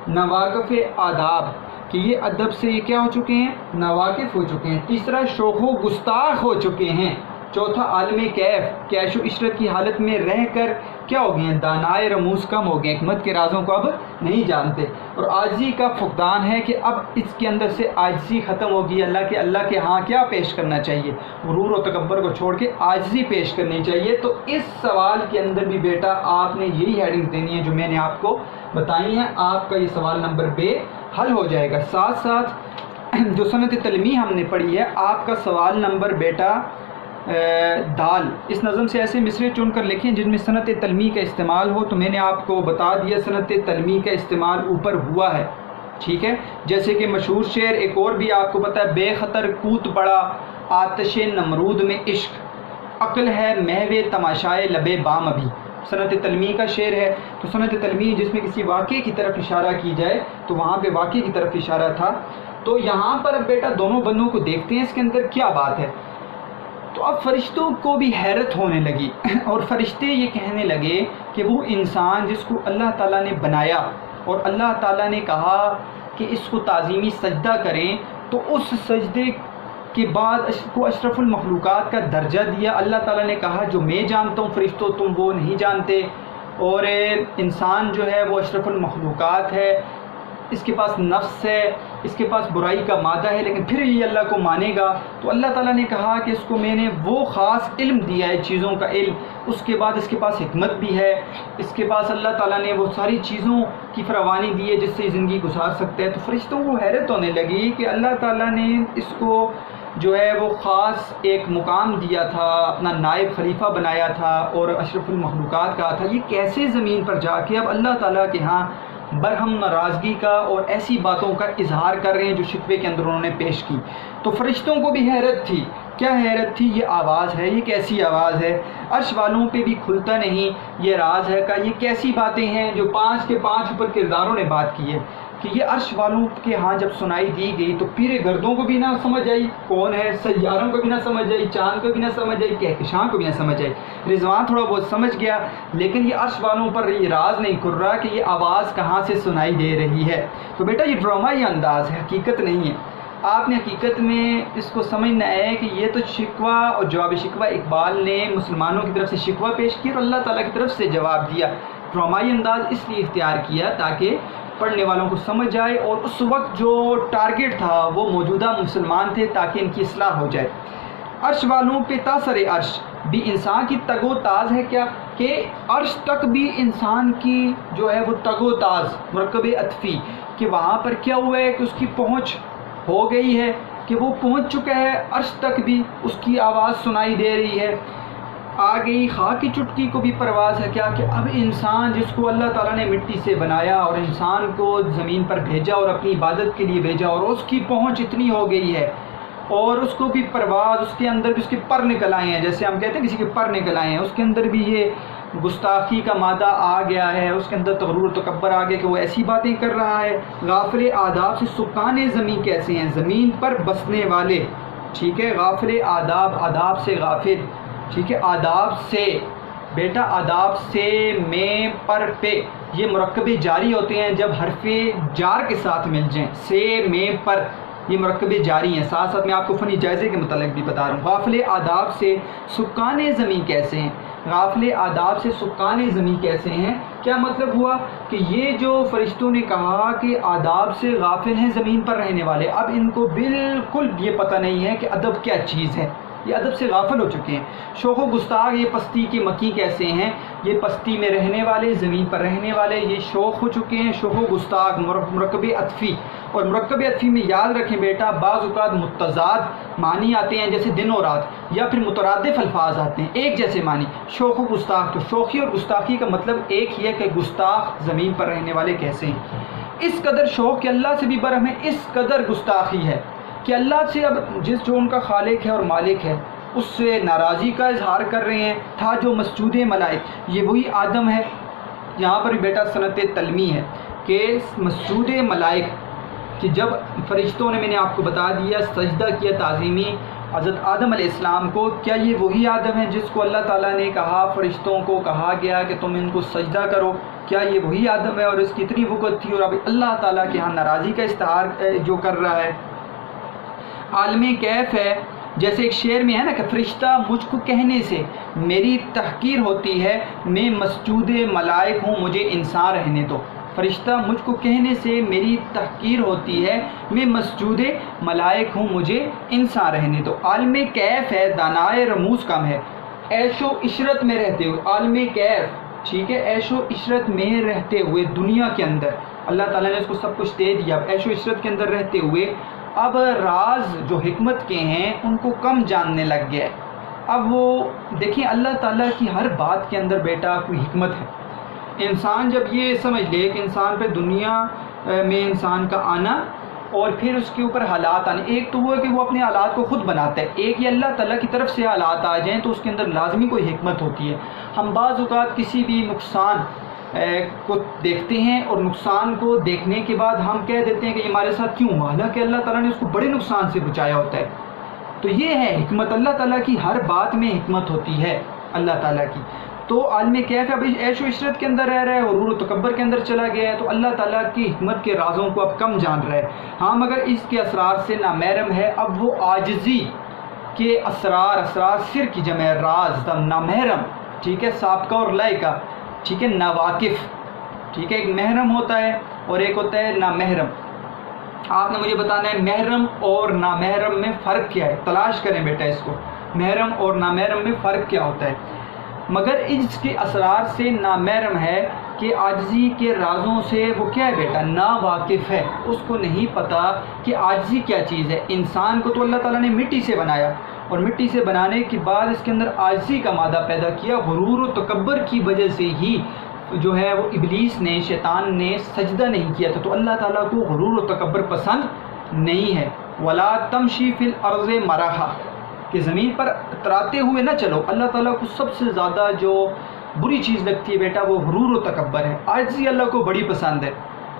نواقف آداب، کہ یہ ادب سے یہ کیا ہو چکے ہیں؟ ناواقف ہو چکے ہیں۔ تیسرا شوخ و گستاخ ہو چکے ہیں۔ چوتھا عالم کیف، کہ عیش و عشرت کی حالت میں رہ کر کیا ہو گئے ہیں؟ دانائے رموز کم ہو گئے، حکمت کے رازوں کو اب نہیں جانتے۔ اور عاجزی کا فقدان ہے کہ اب اس کے اندر سے عاجزی ختم ہوگی، اللہ کے ہاں کیا پیش کرنا چاہیے؟ غرور و تکبر کو چھوڑ کے عاجزی پیش کرنی چاہیے۔ تو اس سوال کے اندر بھی بیٹا آپ نے یہی ہیڈنگ دینی ہے جو میں نے آپ کو بتائی ہیں، آپ کا یہ سوال نمبر بے حل ہو جائے گا۔ ساتھ ساتھ جو سنت تلمیح ہم نے پڑھی ہے، آپ کا سوال نمبر بیٹا دال، اس نظم سے ایسے مصرے چن کر لکھیں جن میں صنعت تلمیح کا استعمال ہو۔ تو میں نے آپ کو بتا دیا صنعت تلمیح کا استعمال اوپر ہوا ہے، ٹھیک ہے۔ جیسے کہ مشہور شعر ایک اور بھی آپ کو پتا ہے، بے خطر کوت پڑا آتش نمرود میں عشق، عقل ہے محو تماشائے لبے بام ابھی، صنعت تلمیح کا شعر ہے۔ تو صنعت تلمیح جس میں کسی واقعے کی طرف اشارہ کی جائے تو وہاں پہ واقعے کی طرف اشارہ تھا۔ تو یہاں پر اب بیٹا دونوں بندوں کو دیکھتے ہیں اس کے اندر کیا بات ہے۔ تو اب فرشتوں کو بھی حیرت ہونے لگی، اور فرشتے یہ کہنے لگے کہ وہ انسان جس کو اللہ تعالیٰ نے بنایا اور اللہ تعالیٰ نے کہا کہ اس کو تعظیمی سجدہ کریں، تو اس سجدے کے بعد اس کو اشرف المخلوقات کا درجہ دیا۔ اللہ تعالیٰ نے کہا جو میں جانتا ہوں فرشتوں تم وہ نہیں جانتے، اور انسان جو ہے وہ اشرف المخلوقات ہے، اس کے پاس نفس ہے، اس کے پاس برائی کا مادہ ہے لیکن پھر یہ اللہ کو مانے گا، تو اللہ تعالیٰ نے کہا کہ اس کو میں نے وہ خاص علم دیا ہے، چیزوں کا علم، اس کے بعد اس کے پاس حکمت بھی ہے، اس کے پاس اللہ تعالیٰ نے وہ ساری چیزوں کی فراوانی دی ہے جس سے زندگی گزار سکتا ہے۔ تو فرشتوں کو حیرت ہونے لگی کہ اللہ تعالیٰ نے اس کو جو ہے وہ خاص ایک مقام دیا تھا، اپنا نائب خلیفہ بنایا تھا اور اشرف المخلوقات کہا تھا، یہ کیسے زمین پر جا کے اب اللہ تعالیٰ کے ہاں برہم ناراضگی کا اور ایسی باتوں کا اظہار کر رہے ہیں جو شکوے کے اندر انہوں نے پیش کی۔ تو فرشتوں کو بھی حیرت تھی، کیا حیرت تھی؟ یہ آواز ہے، یہ کیسی آواز ہے؟ عرش والوں پہ بھی کھلتا نہیں یہ راز ہے کا، یہ کیسی باتیں ہیں جو 5 کے 5 اوپر کرداروں نے بات کی ہے کہ یہ عرش والوں کے ہاں جب سنائی دی گئی تو پیر گردوں کو بھی نہ سمجھ آئی کون ہے، سیاروں کو بھی نہ سمجھ آئی، چاند کو بھی نہ سمجھ آئی، کہکشاں کو بھی نہ سمجھ آئی۔ رضوان تھوڑا بہت سمجھ گیا لیکن یہ عرش والوں پر یہ راز نہیں کھل رہا کہ یہ آواز کہاں سے سنائی دے رہی ہے۔ تو بیٹا یہ ڈرامائی انداز ہے، حقیقت نہیں ہے۔ آپ نے حقیقت میں اس کو سمجھنا ہے کہ یہ تو شکوہ اور جواب شکوہ، اقبال نے مسلمانوں کی طرف سے شکوہ پیش کیا اور اللہ تعالیٰ کی طرف سے جواب دیا۔ ڈرامائی انداز اس لیے اختیار کیا تاکہ پڑھنے والوں کو سمجھ آئے اور اس وقت جو ٹارگٹ تھا وہ موجودہ مسلمان تھے تاکہ ان کی اصلاح ہو جائے۔ عرش والوں پہ تاثر عرش بھی انسان کی تگ و تاز ہے کیا کہ عرش تک بھی انسان کی جو ہے وہ تگ و تاز، مرکب عطفی کہ وہاں پر کیا ہوا ہے کہ اس کی پہنچ ہو گئی ہے، کہ وہ پہنچ چکا ہے، عرش تک بھی اس کی آواز سنائی دے رہی ہے۔ آ گئی خاک کی چٹکی کو بھی پرواز ہے کیا کہ اب انسان جس کو اللہ تعالیٰ نے مٹی سے بنایا اور انسان کو زمین پر بھیجا اور اپنی عبادت کے لیے بھیجا اور اس کی پہنچ اتنی ہو گئی ہے اور اس کو بھی پرواز، اس کے اندر بھی اس کے پر نکل آئے ہیں، جیسے ہم کہتے ہیں کسی کے پر نکل آئے ہیں، اس کے اندر بھی یہ گستاخی کا مادہ آ گیا ہے، اس کے اندر تغرور و تکبر آ گیا کہ وہ ایسی باتیں کر رہا ہے۔ غافل آداب سے سکان زمین کیسے ہیں؟ زمین پر بسنے والے، ٹھیک ہے، غافل آداب، آداب سے غافل، ٹھیک ہے، آداب سے بیٹا، آداب سے میں پر پہ یہ مرکب جاری ہوتے ہیں جب حرف جار کے ساتھ مل جائیں، سے میں پر یہ مرکب جاری ہیں۔ ساتھ ساتھ میں آپ کو فنی جائزے کے متعلق بھی بتا رہا ہوں۔ غافل آداب سے سکان زمین کیسے ہیں؟ غافل آداب سے سکان زمین کیسے ہیں؟ کیا مطلب ہوا کہ یہ جو فرشتوں نے کہا کہ آداب سے غافل ہیں زمین پر رہنے والے، اب ان کو بالکل یہ پتہ نہیں ہے کہ ادب کیا چیز ہے، یہ ادب سے غافل ہو چکے ہیں۔ شوخ و گستاخ یہ پستی کے مکی کیسے ہیں؟ یہ پستی میں رہنے والے، زمین پر رہنے والے، یہ شوخ ہو چکے ہیں، شوخ و گستاخ، مرکب عطفی۔ اور مرکب عطفی میں یاد رکھیں بیٹا، بعض اوقات متضاد معنی آتے ہیں جیسے دن اور رات، یا پھر مترادف الفاظ آتے ہیں ایک جیسے معنی۔ شوخ و گستاخ، تو شوخی اور گستاخی کا مطلب ایک ہی ہے کہ گستاخ زمین پر رہنے والے کیسے ہیں۔ اس قدر شوق کہ اللہ سے بھی برہم ہے، اس قدر گستاخی ہے کہ اللہ سے اب جو ان کا خالق ہے اور مالک ہے اس سے ناراضی کا اظہار کر رہے ہیں۔ تھا جو مسجود ملائک، یہ وہی آدم ہے، یہاں پر بیٹا صنعت تلمی ہے کہ مسجود ملائک کہ جب فرشتوں نے، میں نے آپ کو بتا دیا، سجدہ کیا تعظیمی حضرت آدم علیہ السلام کو، کیا یہ وہی آدم ہے جس کو اللہ تعالیٰ نے کہا، فرشتوں کو کہا گیا کہ تم ان کو سجدہ کرو؟ کیا یہ وہی آدم ہے؟ اور اس کی اتنی وقت تھی اور اب اللہ تعالیٰ کے ہاں ناراضی کا اظہار جو کر رہا ہے۔ عالم کیف ہے، جیسے ایک شعر میں ہے نا کہ فرشتہ مجھ کو کہنے سے میری تحقیر ہوتی ہے، میں مسجود ملائک ہوں مجھے انسان رہنے دو۔ فرشتہ مجھ کو کہنے سے میری تحقیر ہوتی ہے، میں مسجود ملائک ہوں مجھے انسان رہنے دو۔ عالم کیف ہے، دانائے رموز کم ہے، عیش و عشرت میں رہتے ہوئے، عالم کیف، ٹھیک ہے، عیش و عشرت میں رہتے ہوئے دنیا کے اندر اللہ تعالیٰ نے اس کو سب کچھ دے دیا، اب عیش و عشرت کے اندر رہتے ہوئے اب راز جو حکمت کے ہیں ان کو کم جاننے لگ گیا ہے۔ اب وہ دیکھیں اللہ تعالیٰ کی ہر بات کے اندر بیٹا کوئی حکمت ہے۔ انسان جب یہ سمجھ لے کہ انسان پہ دنیا میں انسان کا آنا اور پھر اس کے اوپر حالات آنے، ایک تو وہ ہے کہ وہ اپنے حالات کو خود بناتا ہے، ایک یہ اللہ تعالیٰ کی طرف سے حالات آ جائیں تو اس کے اندر لازمی کوئی حکمت ہوتی ہے۔ ہم بعض اوقات کسی بھی نقصان کو دیکھتے ہیں اور نقصان کو دیکھنے کے بعد ہم کہہ دیتے ہیں کہ یہ ہمارے ساتھ کیوں ہوا، حالانکہ اللہ تعالیٰ نے اس کو بڑے نقصان سے بچایا ہوتا ہے۔ تو یہ ہے حکمت، اللہ تعالیٰ کی ہر بات میں حکمت ہوتی ہے اللہ تعالیٰ کی۔ تو عالم کیف اب عیش و عشرت کے اندر رہ رہا ہے، غرور و تکبر کے اندر چلا گیا ہے، تو اللہ تعالیٰ کی حکمت کے رازوں کو اب کم جان رہا ہے۔ ہاں مگر اس کے اسرار سے نامحرم ہے، اب وہ عاجزی کے اسرار، اسرار سر کی جمع راز، نامحرم، ٹھیک ہے، سابقہ اور لائقہ، ٹھیک ہے، ناواقف، ٹھیک ہے، ایک محرم ہوتا ہے اور ایک ہوتا ہے نامحرم۔ آپ نے مجھے بتانا ہے محرم اور نامحرم میں فرق کیا ہے. تلاش کریں بیٹا اس کو، محرم اور نامحرم میں فرق کیا ہوتا ہے. مگر اس کے اسرار سے نامحرم ہے کہ عاجزی کے رازوں سے وہ کیا ہے بیٹا، نا واقف ہے. اس کو نہیں پتہ کہ عاجزی کیا چیز ہے. انسان کو تو اللہ تعالیٰ نے مٹی سے بنایا، اور مٹی سے بنانے کے بعد اس کے اندر عاجزی کا مادہ پیدا کیا. غرور و تکبر کی وجہ سے ہی جو ہے وہ ابلیس نے، شیطان نے سجدہ نہیں کیا تھا. تو اللہ تعالیٰ کو غرور و تکبر پسند نہیں ہے. ولا تمشی فی الارض مرحا، کہ زمین پر اتراتے ہوئے نہ چلو. اللہ تعالیٰ کو سب سے زیادہ جو بری چیز لگتی ہے بیٹا وہ غرور و تکبر ہے. عاجزی اللہ کو بڑی پسند ہے.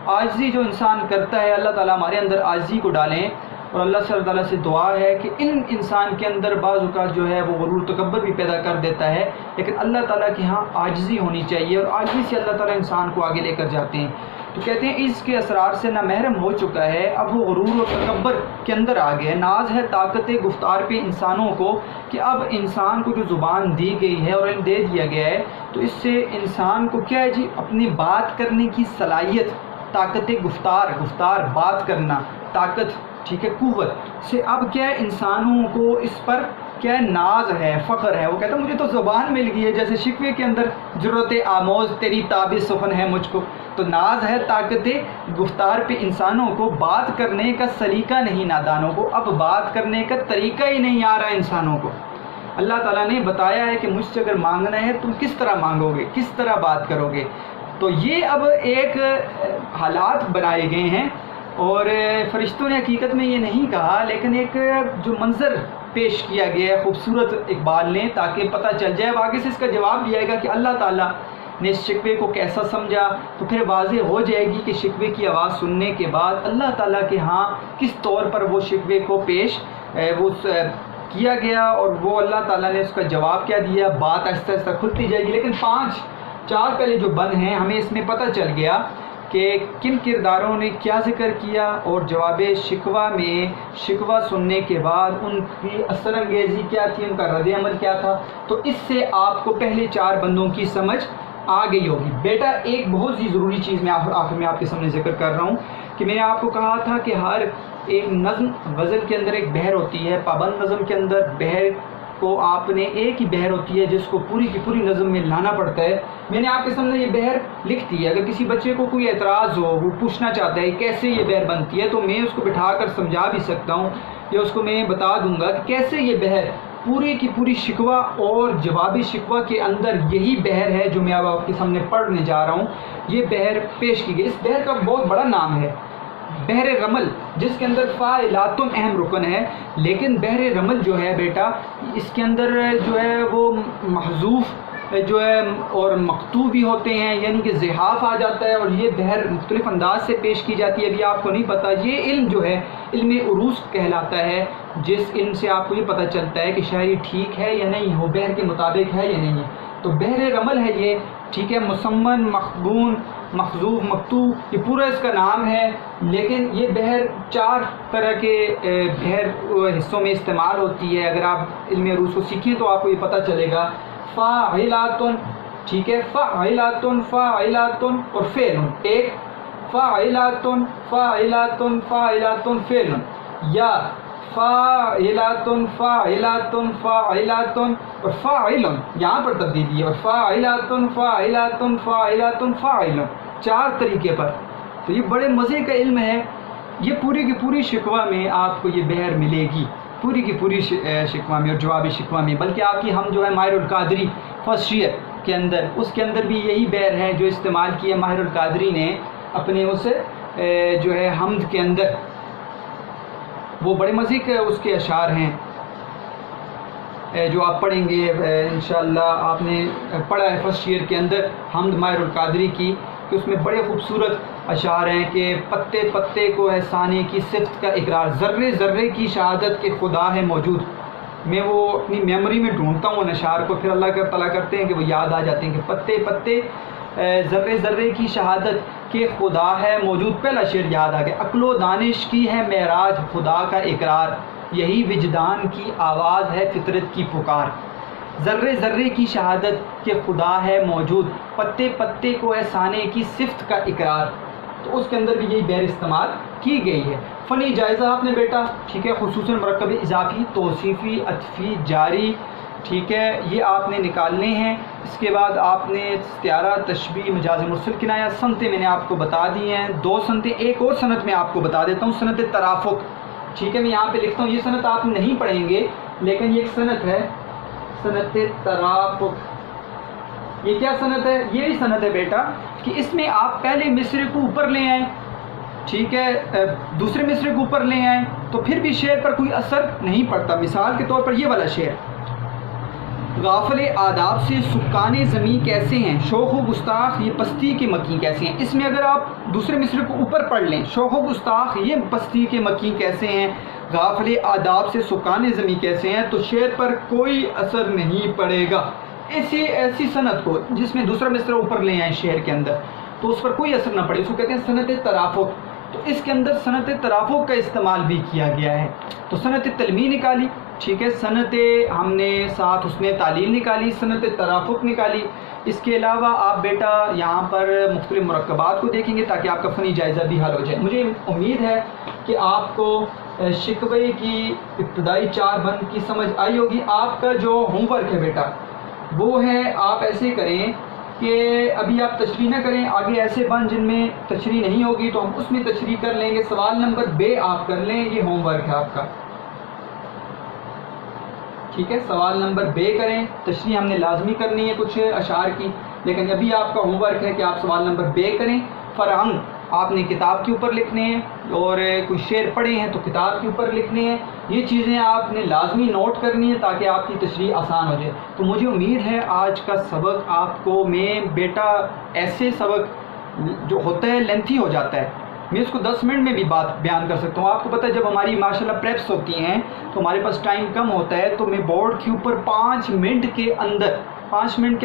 عاجزی جو انسان کرتا ہے، اللہ تعالیٰ ہمارے اندر عاجزی کو ڈالیں. اور اللہ صلی تعالیٰ سے دعا ہے کہ انسان کے اندر بعض اوقات جو ہے وہ غرور و تکبر بھی پیدا کر دیتا ہے، لیکن اللہ تعالیٰ کے ہاں عاجزی ہونی چاہیے، اور عاجزی سے اللہ تعالیٰ انسان کو آگے لے کر جاتے ہیں. تو کہتے ہیں اس کے اسرار سے نہ محرم ہو چکا ہے، اب وہ غرور و تکبر کے اندر آ گیا ہے. ناز ہے طاقت گفتار پہ انسانوں کو کہ اب انسان کو جو زبان دی گئی ہے اور علم دے دیا گیا ہے، تو اس سے انسان کو کیا ہے جی، اپنی بات کرنے کی صلاحیت، طاقت گفتار بات کرنا، طاقت، ٹھیک ہے، قوت سے اب کیا ہے انسانوں کو اس پر کیا ہے، ناز ہے، فخر ہے. وہ کہتا ہے مجھے تو زبان مل گئی ہے، جیسے شکوے کے اندر ضرورت آموز تیری تاب سخن ہے مجھ کو. تو ناز ہے طاقت گفتار پہ انسانوں کو. بات کرنے کا سلیقہ نہیں نادانوں کو، اب بات کرنے کا طریقہ ہی نہیں آ رہا انسانوں کو. اللہ تعالیٰ نے بتایا ہے کہ مجھ سے اگر مانگنا ہے تم کس طرح مانگو گے، کس طرح بات کرو گے. تو یہ اب ایک حالات بنائے گئے ہیں، اور فرشتوں نے حقیقت میں یہ نہیں کہا، لیکن ایک جو منظر پیش کیا گیا ہے خوبصورت اقبال نے، تاکہ پتہ چل جائے. آگے سے اس کا جواب دیا گا کہ اللہ تعالیٰ نے اس شکوے کو کیسا سمجھا. تو پھر واضح ہو جائے گی کہ شکوے کی آواز سننے کے بعد اللہ تعالیٰ کے ہاں کس طور پر وہ شکوے کو پیش کیا گیا، اور وہ اللہ تعالیٰ نے اس کا جواب کیا دیا. بات آہستہ آہستہ کھلتی جائے گی. لیکن 4 پہلے جو بند ہیں ہمیں اس میں پتہ چل گیا کہ کن کرداروں نے کیا ذکر کیا، اور جواب شکوہ میں شکوہ سننے کے بعد ان کی اثر انگیزی کیا تھی، ان کا رد عمل کیا تھا. تو اس سے آپ کو پہلے 4 بندوں کی سمجھ آ گئی ہوگی. بیٹا ایک بہت ہی ضروری چیز میں آخر میں آپ کے سامنے ذکر کر رہا ہوں کہ میں نے آپ کو کہا تھا کہ ہر ایک نظم غزل کے اندر ایک بحر ہوتی ہے. پابند نظم کے اندر بحر کو آپ نے ایک ہی بحر ہوتی ہے جس کو پوری کی پوری نظم میں لانا پڑتا ہے. میں نے آپ کے سامنے یہ بحر لکھ دی ہے. اگر کسی بچے کو کوئی اعتراض ہو، وہ پوچھنا چاہتا ہے کیسے یہ بحر بنتی ہے، تو میں اس کو بٹھا کر سمجھا بھی سکتا ہوں، یا اس کو میں بتا دوں گا کہ کیسے یہ بحر پوری کی پوری شکوہ اور جواب شکوہ کے اندر یہی بحر ہے جو میں اب آپ کے سامنے پڑھنے جا رہا ہوں. یہ بحر پیش کی گئی. اس بحر کا بہت بڑا نام ہے بحر رمل، جس کے اندر فاعلاتن اہم رکن ہے. لیکن بحر رمل جو ہے بیٹا، اس کے اندر جو ہے وہ محذوف جو ہے اور مقطوع بھی ہوتے ہیں، یعنی کہ زحاف آ جاتا ہے، اور یہ بحر مختلف انداز سے پیش کی جاتی ہے. ابھی آپ کو نہیں پتہ. یہ علم جو ہے علم عروض کہلاتا ہے، جس علم سے آپ کو یہ پتہ چلتا ہے کہ شاعری ٹھیک ہے یا نہیں، وہ بحر کے مطابق ہے یا نہیں ہے. تو بحر رمل ہے یہ، ٹھیک ہے. مسمن، مخبون، مخذوف، مقطوع، یہ پورا اس کا نام ہے. لیکن یہ بحر 4 طرح کے بحر حصوں میں استعمال ہوتی ہے. اگر آپ علم عروض کو سیکھیں تو آپ کو یہ پتہ چلے گا. فاعلاتن، ٹھیک ہے، فاعلاتن، فاعلاتن اور فعلن. ایک فاعلاتن، فاعلاتن، فاعلاتن، فعلن، یا فاعلاتن، فاعلاتن، فاعلاتن اور فاعلن. یہاں پر تبدیلی ہے. اور فاعلاتن، فاعلاتن، فاعلاتن، فاعلن، 4 طریقے پر. تو یہ بڑے مزے کا علم ہے. یہ پوری کی پوری شکوہ میں آپ کو یہ بحر ملے گی، پوری کی پوری شکوہ میں اور جواب شکوہ میں. بلکہ آپ کی ہم جو ہے ماہر القادری فرسٹ شیئر کے اندر، اس کے اندر بھی یہی بحر ہے جو استعمال کیا ماہر القادری نے اپنے اس جو ہے حمد کے اندر. وہ بڑے مزے کے اس کے اشعار ہیں جو آپ پڑھیں گے انشاءاللہ. آپ نے پڑھا ہے فرسٹ ایئر کے اندر حمد ماہر القادری کی، کہ اس میں بڑے خوبصورت اشعار ہیں کہ پتے پتے کو احسانے کی صفت کا اقرار، ذرے ذرے کی شہادت کہ خدا ہے موجود. میں وہ اپنی میموری میں ڈھونڈتا ہوں ان اشعار کو، پھر اللہ کا تعالیٰ کرتے ہیں کہ وہ یاد آ جاتے ہیں کہ پتے پتے ذرے ذرے کی شہادت کہ خدا ہے موجود. پہلا شعر یاد آ گیا. عقل و دانش کی ہے معراج خدا کا اقرار، یہی وجدان کی آواز ہے فطرت کی پکار. ذرے ذرے کی شہادت کہ خدا ہے موجود، پتے پتے کو احسانے کی صفت کا اقرار. تو اس کے اندر بھی یہی بحر استعمال کی گئی ہے۔ فنی جائزہ آپ نے بیٹا ٹھیک ہے خصوصاً مرکب اضافی، توصیفی، عطفی، جاری ٹھیک ہے یہ آپ نے نکالنے ہیں۔ اس کے بعد آپ نے استعارہ، تشبیہ، مجاز مرسل، کنایہ، صنعتیں میں نے آپ کو بتا دی ہیں، 2 صنعتیں، ایک اور صنعت میں آپ کو بتا دیتا ہوں، صنعت ترافق ٹھیک ہے۔ میں یہاں پہ لکھتا ہوں، یہ صنعت آپ نہیں پڑھیں گے لیکن یہ ایک صنعت ہے، صنعت ترافق۔ یہ کیا صنعت ہے؟ یہ بھی صنعت ہے بیٹا کہ اس میں آپ پہلے مصرے کو اوپر لے آئیں ٹھیک ہے، دوسرے مصرے کو اوپر لے آئیں تو پھر بھی شعر پر کوئی اثر نہیں پڑتا۔ مثال کے طور پر یہ والا شعر، غافل آداب سے سکان زمیں کیسے ہیں، شوخ و گستاخ یہ پستی کے مکیں کیسے ہیں۔ اس میں اگر آپ دوسرے مصرے کو اوپر پڑھ لیں، شوخ و گستاخ یہ پستی کے مکیں کیسے ہیں، غافل آداب سے سکان زمیں کیسے ہیں، تو شعر پر کوئی اثر نہیں پڑے گا۔ ایسی صنعت کو جس میں دوسرا مصرع اوپر لے آئیں شعر کے اندر تو اس پر کوئی اثر نہ پڑے، اس کو کہتے ہیں صنعت ترافق۔ تو اس کے اندر صنعت ترافق کا استعمال بھی کیا گیا ہے۔ تو صنعت تلمیح نکالی ٹھیک ہے، صنعت ہم نے ساتھ اس میں تعلیل نکالی، صنعت ترافق نکالی۔ اس کے علاوہ آپ بیٹا یہاں پر مختلف مرکبات کو دیکھیں گے تاکہ آپ کا فنی جائزہ بھی حل ہو جائے۔ مجھے امید ہے کہ آپ کو شکوے کی ابتدائی 4 بند کی سمجھ آئی ہوگی۔ آپ کا جو ہوم ورک ہے بیٹا وہ ہے آپ ایسے کریں کہ ابھی آپ تشریح نہ کریں، آگے ایسے بند جن میں تشریح نہیں ہوگی تو ہم اس میں تشریح کر لیں گے۔ سوال نمبر بے آپ کر لیں، یہ ہوم ورک ہے آپ کا ٹھیک ہے۔ سوال نمبر بے کریں، تشریح ہم نے لازمی کرنی ہے کچھ اشعار کی، لیکن ابھی آپ کا ہوم ورک ہے کہ آپ سوال نمبر بے کریں۔ فرہنگ آپ نے کتاب کے اوپر لکھنے ہیں، اور کوئی شعر پڑھے ہیں تو کتاب کے اوپر لکھنے ہیں۔ یہ چیزیں آپ نے لازمی نوٹ کرنی ہے تاکہ آپ کی تشریح آسان ہو جائے۔ تو مجھے امید ہے آج کا سبق آپ کو میں بیٹا ایسے سبق جو ہوتا ہے لینتھی ہو جاتا ہے، میں اس کو 10 منٹ میں بھی بات بیان کر سکتا ہوں۔ آپ کو پتہ ہے جب ہماری ماشاءاللہ پریپس ہوتی ہیں تو ہمارے پاس ٹائم کم ہوتا ہے، تو میں بورڈ کے اوپر 5 منٹ کے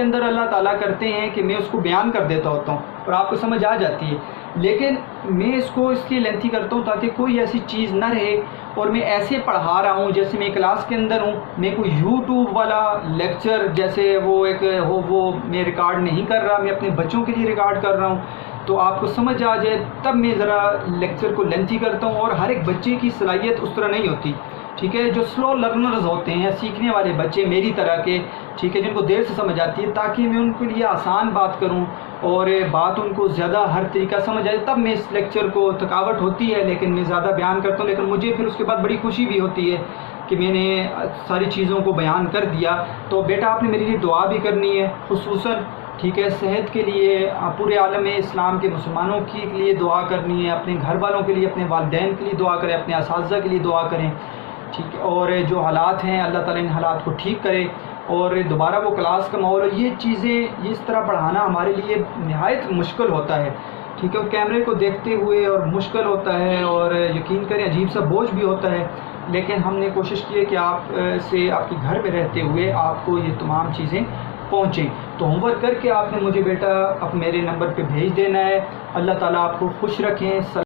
اندر اللہ تعالیٰ کرتے ہیں کہ میں اس کو بیان کر دیتا ہوتا ہوں اور آپ کو سمجھ آ جاتی ہے، لیکن میں اس کو اس لیے لینتھی کرتا ہوں تاکہ کوئی ایسی چیز نہ رہے، اور میں ایسے پڑھا رہا ہوں جیسے میں کلاس کے اندر ہوں، میں کوئی یوٹیوب والا لیکچر جیسے وہ میں ریکارڈ نہیں کر رہا، میں اپنے بچوں کے لیے ریکارڈ کر رہا ہوں، تو آپ کو سمجھ آ جائے تب میں ذرا لیکچر کو لینتھی کرتا ہوں۔ اور ہر ایک بچے کی صلاحیت اس طرح نہیں ہوتی ٹھیک ہے، جو سلو لرنرز ہوتے ہیں، سیکھنے والے بچے میری طرح کے ٹھیک ہے، جن کو دیر سے سمجھ آتی ہے، تاکہ میں ان کے لیے آسان بات کروں اور بات ان کو زیادہ ہر طریقہ سمجھ آئے، تب میں اس لیکچر کو تھکاوٹ ہوتی ہے لیکن میں زیادہ بیان کرتا ہوں، لیکن مجھے پھر اس کے بعد بڑی خوشی بھی ہوتی ہے کہ میں نے ساری چیزوں کو بیان کر دیا۔ تو بیٹا آپ نے میرے لیے دعا بھی کرنی ہے، خصوصاً ٹھیک ہے صحت کے لیے، پورے عالم اسلام کے مسلمانوں کے لیے دعا کرنی ہے، اپنے گھر والوں کے لیے، اپنے والدین کے لیے دعا کریں، اپنے اساتذہ کے لیے دعا کریں ٹھیک ہے، اور جو حالات ہیں اللہ تعالیٰ ان حالات کو ٹھیک کرے اور دوبارہ وہ کلاس کا ماحول۔ یہ چیزیں اس طرح پڑھانا ہمارے لیے نہایت مشکل ہوتا ہے ٹھیک ہے، اور کیمرے کو دیکھتے ہوئے اور مشکل ہوتا ہے، اور یقین کریں عجیب سا بوجھ بھی ہوتا ہے، لیکن ہم نے کوشش کی ہے کہ آپ سے آپ کے گھر میں رہتے ہوئے آپ کو یہ تمام چیزیں پہنچیں۔ تو ہوم ورک کر کے آپ نے مجھے بیٹا اب میرے نمبر پہ بھیج دینا ہے۔ اللہ تعالیٰ آپ کو خوش رکھیں۔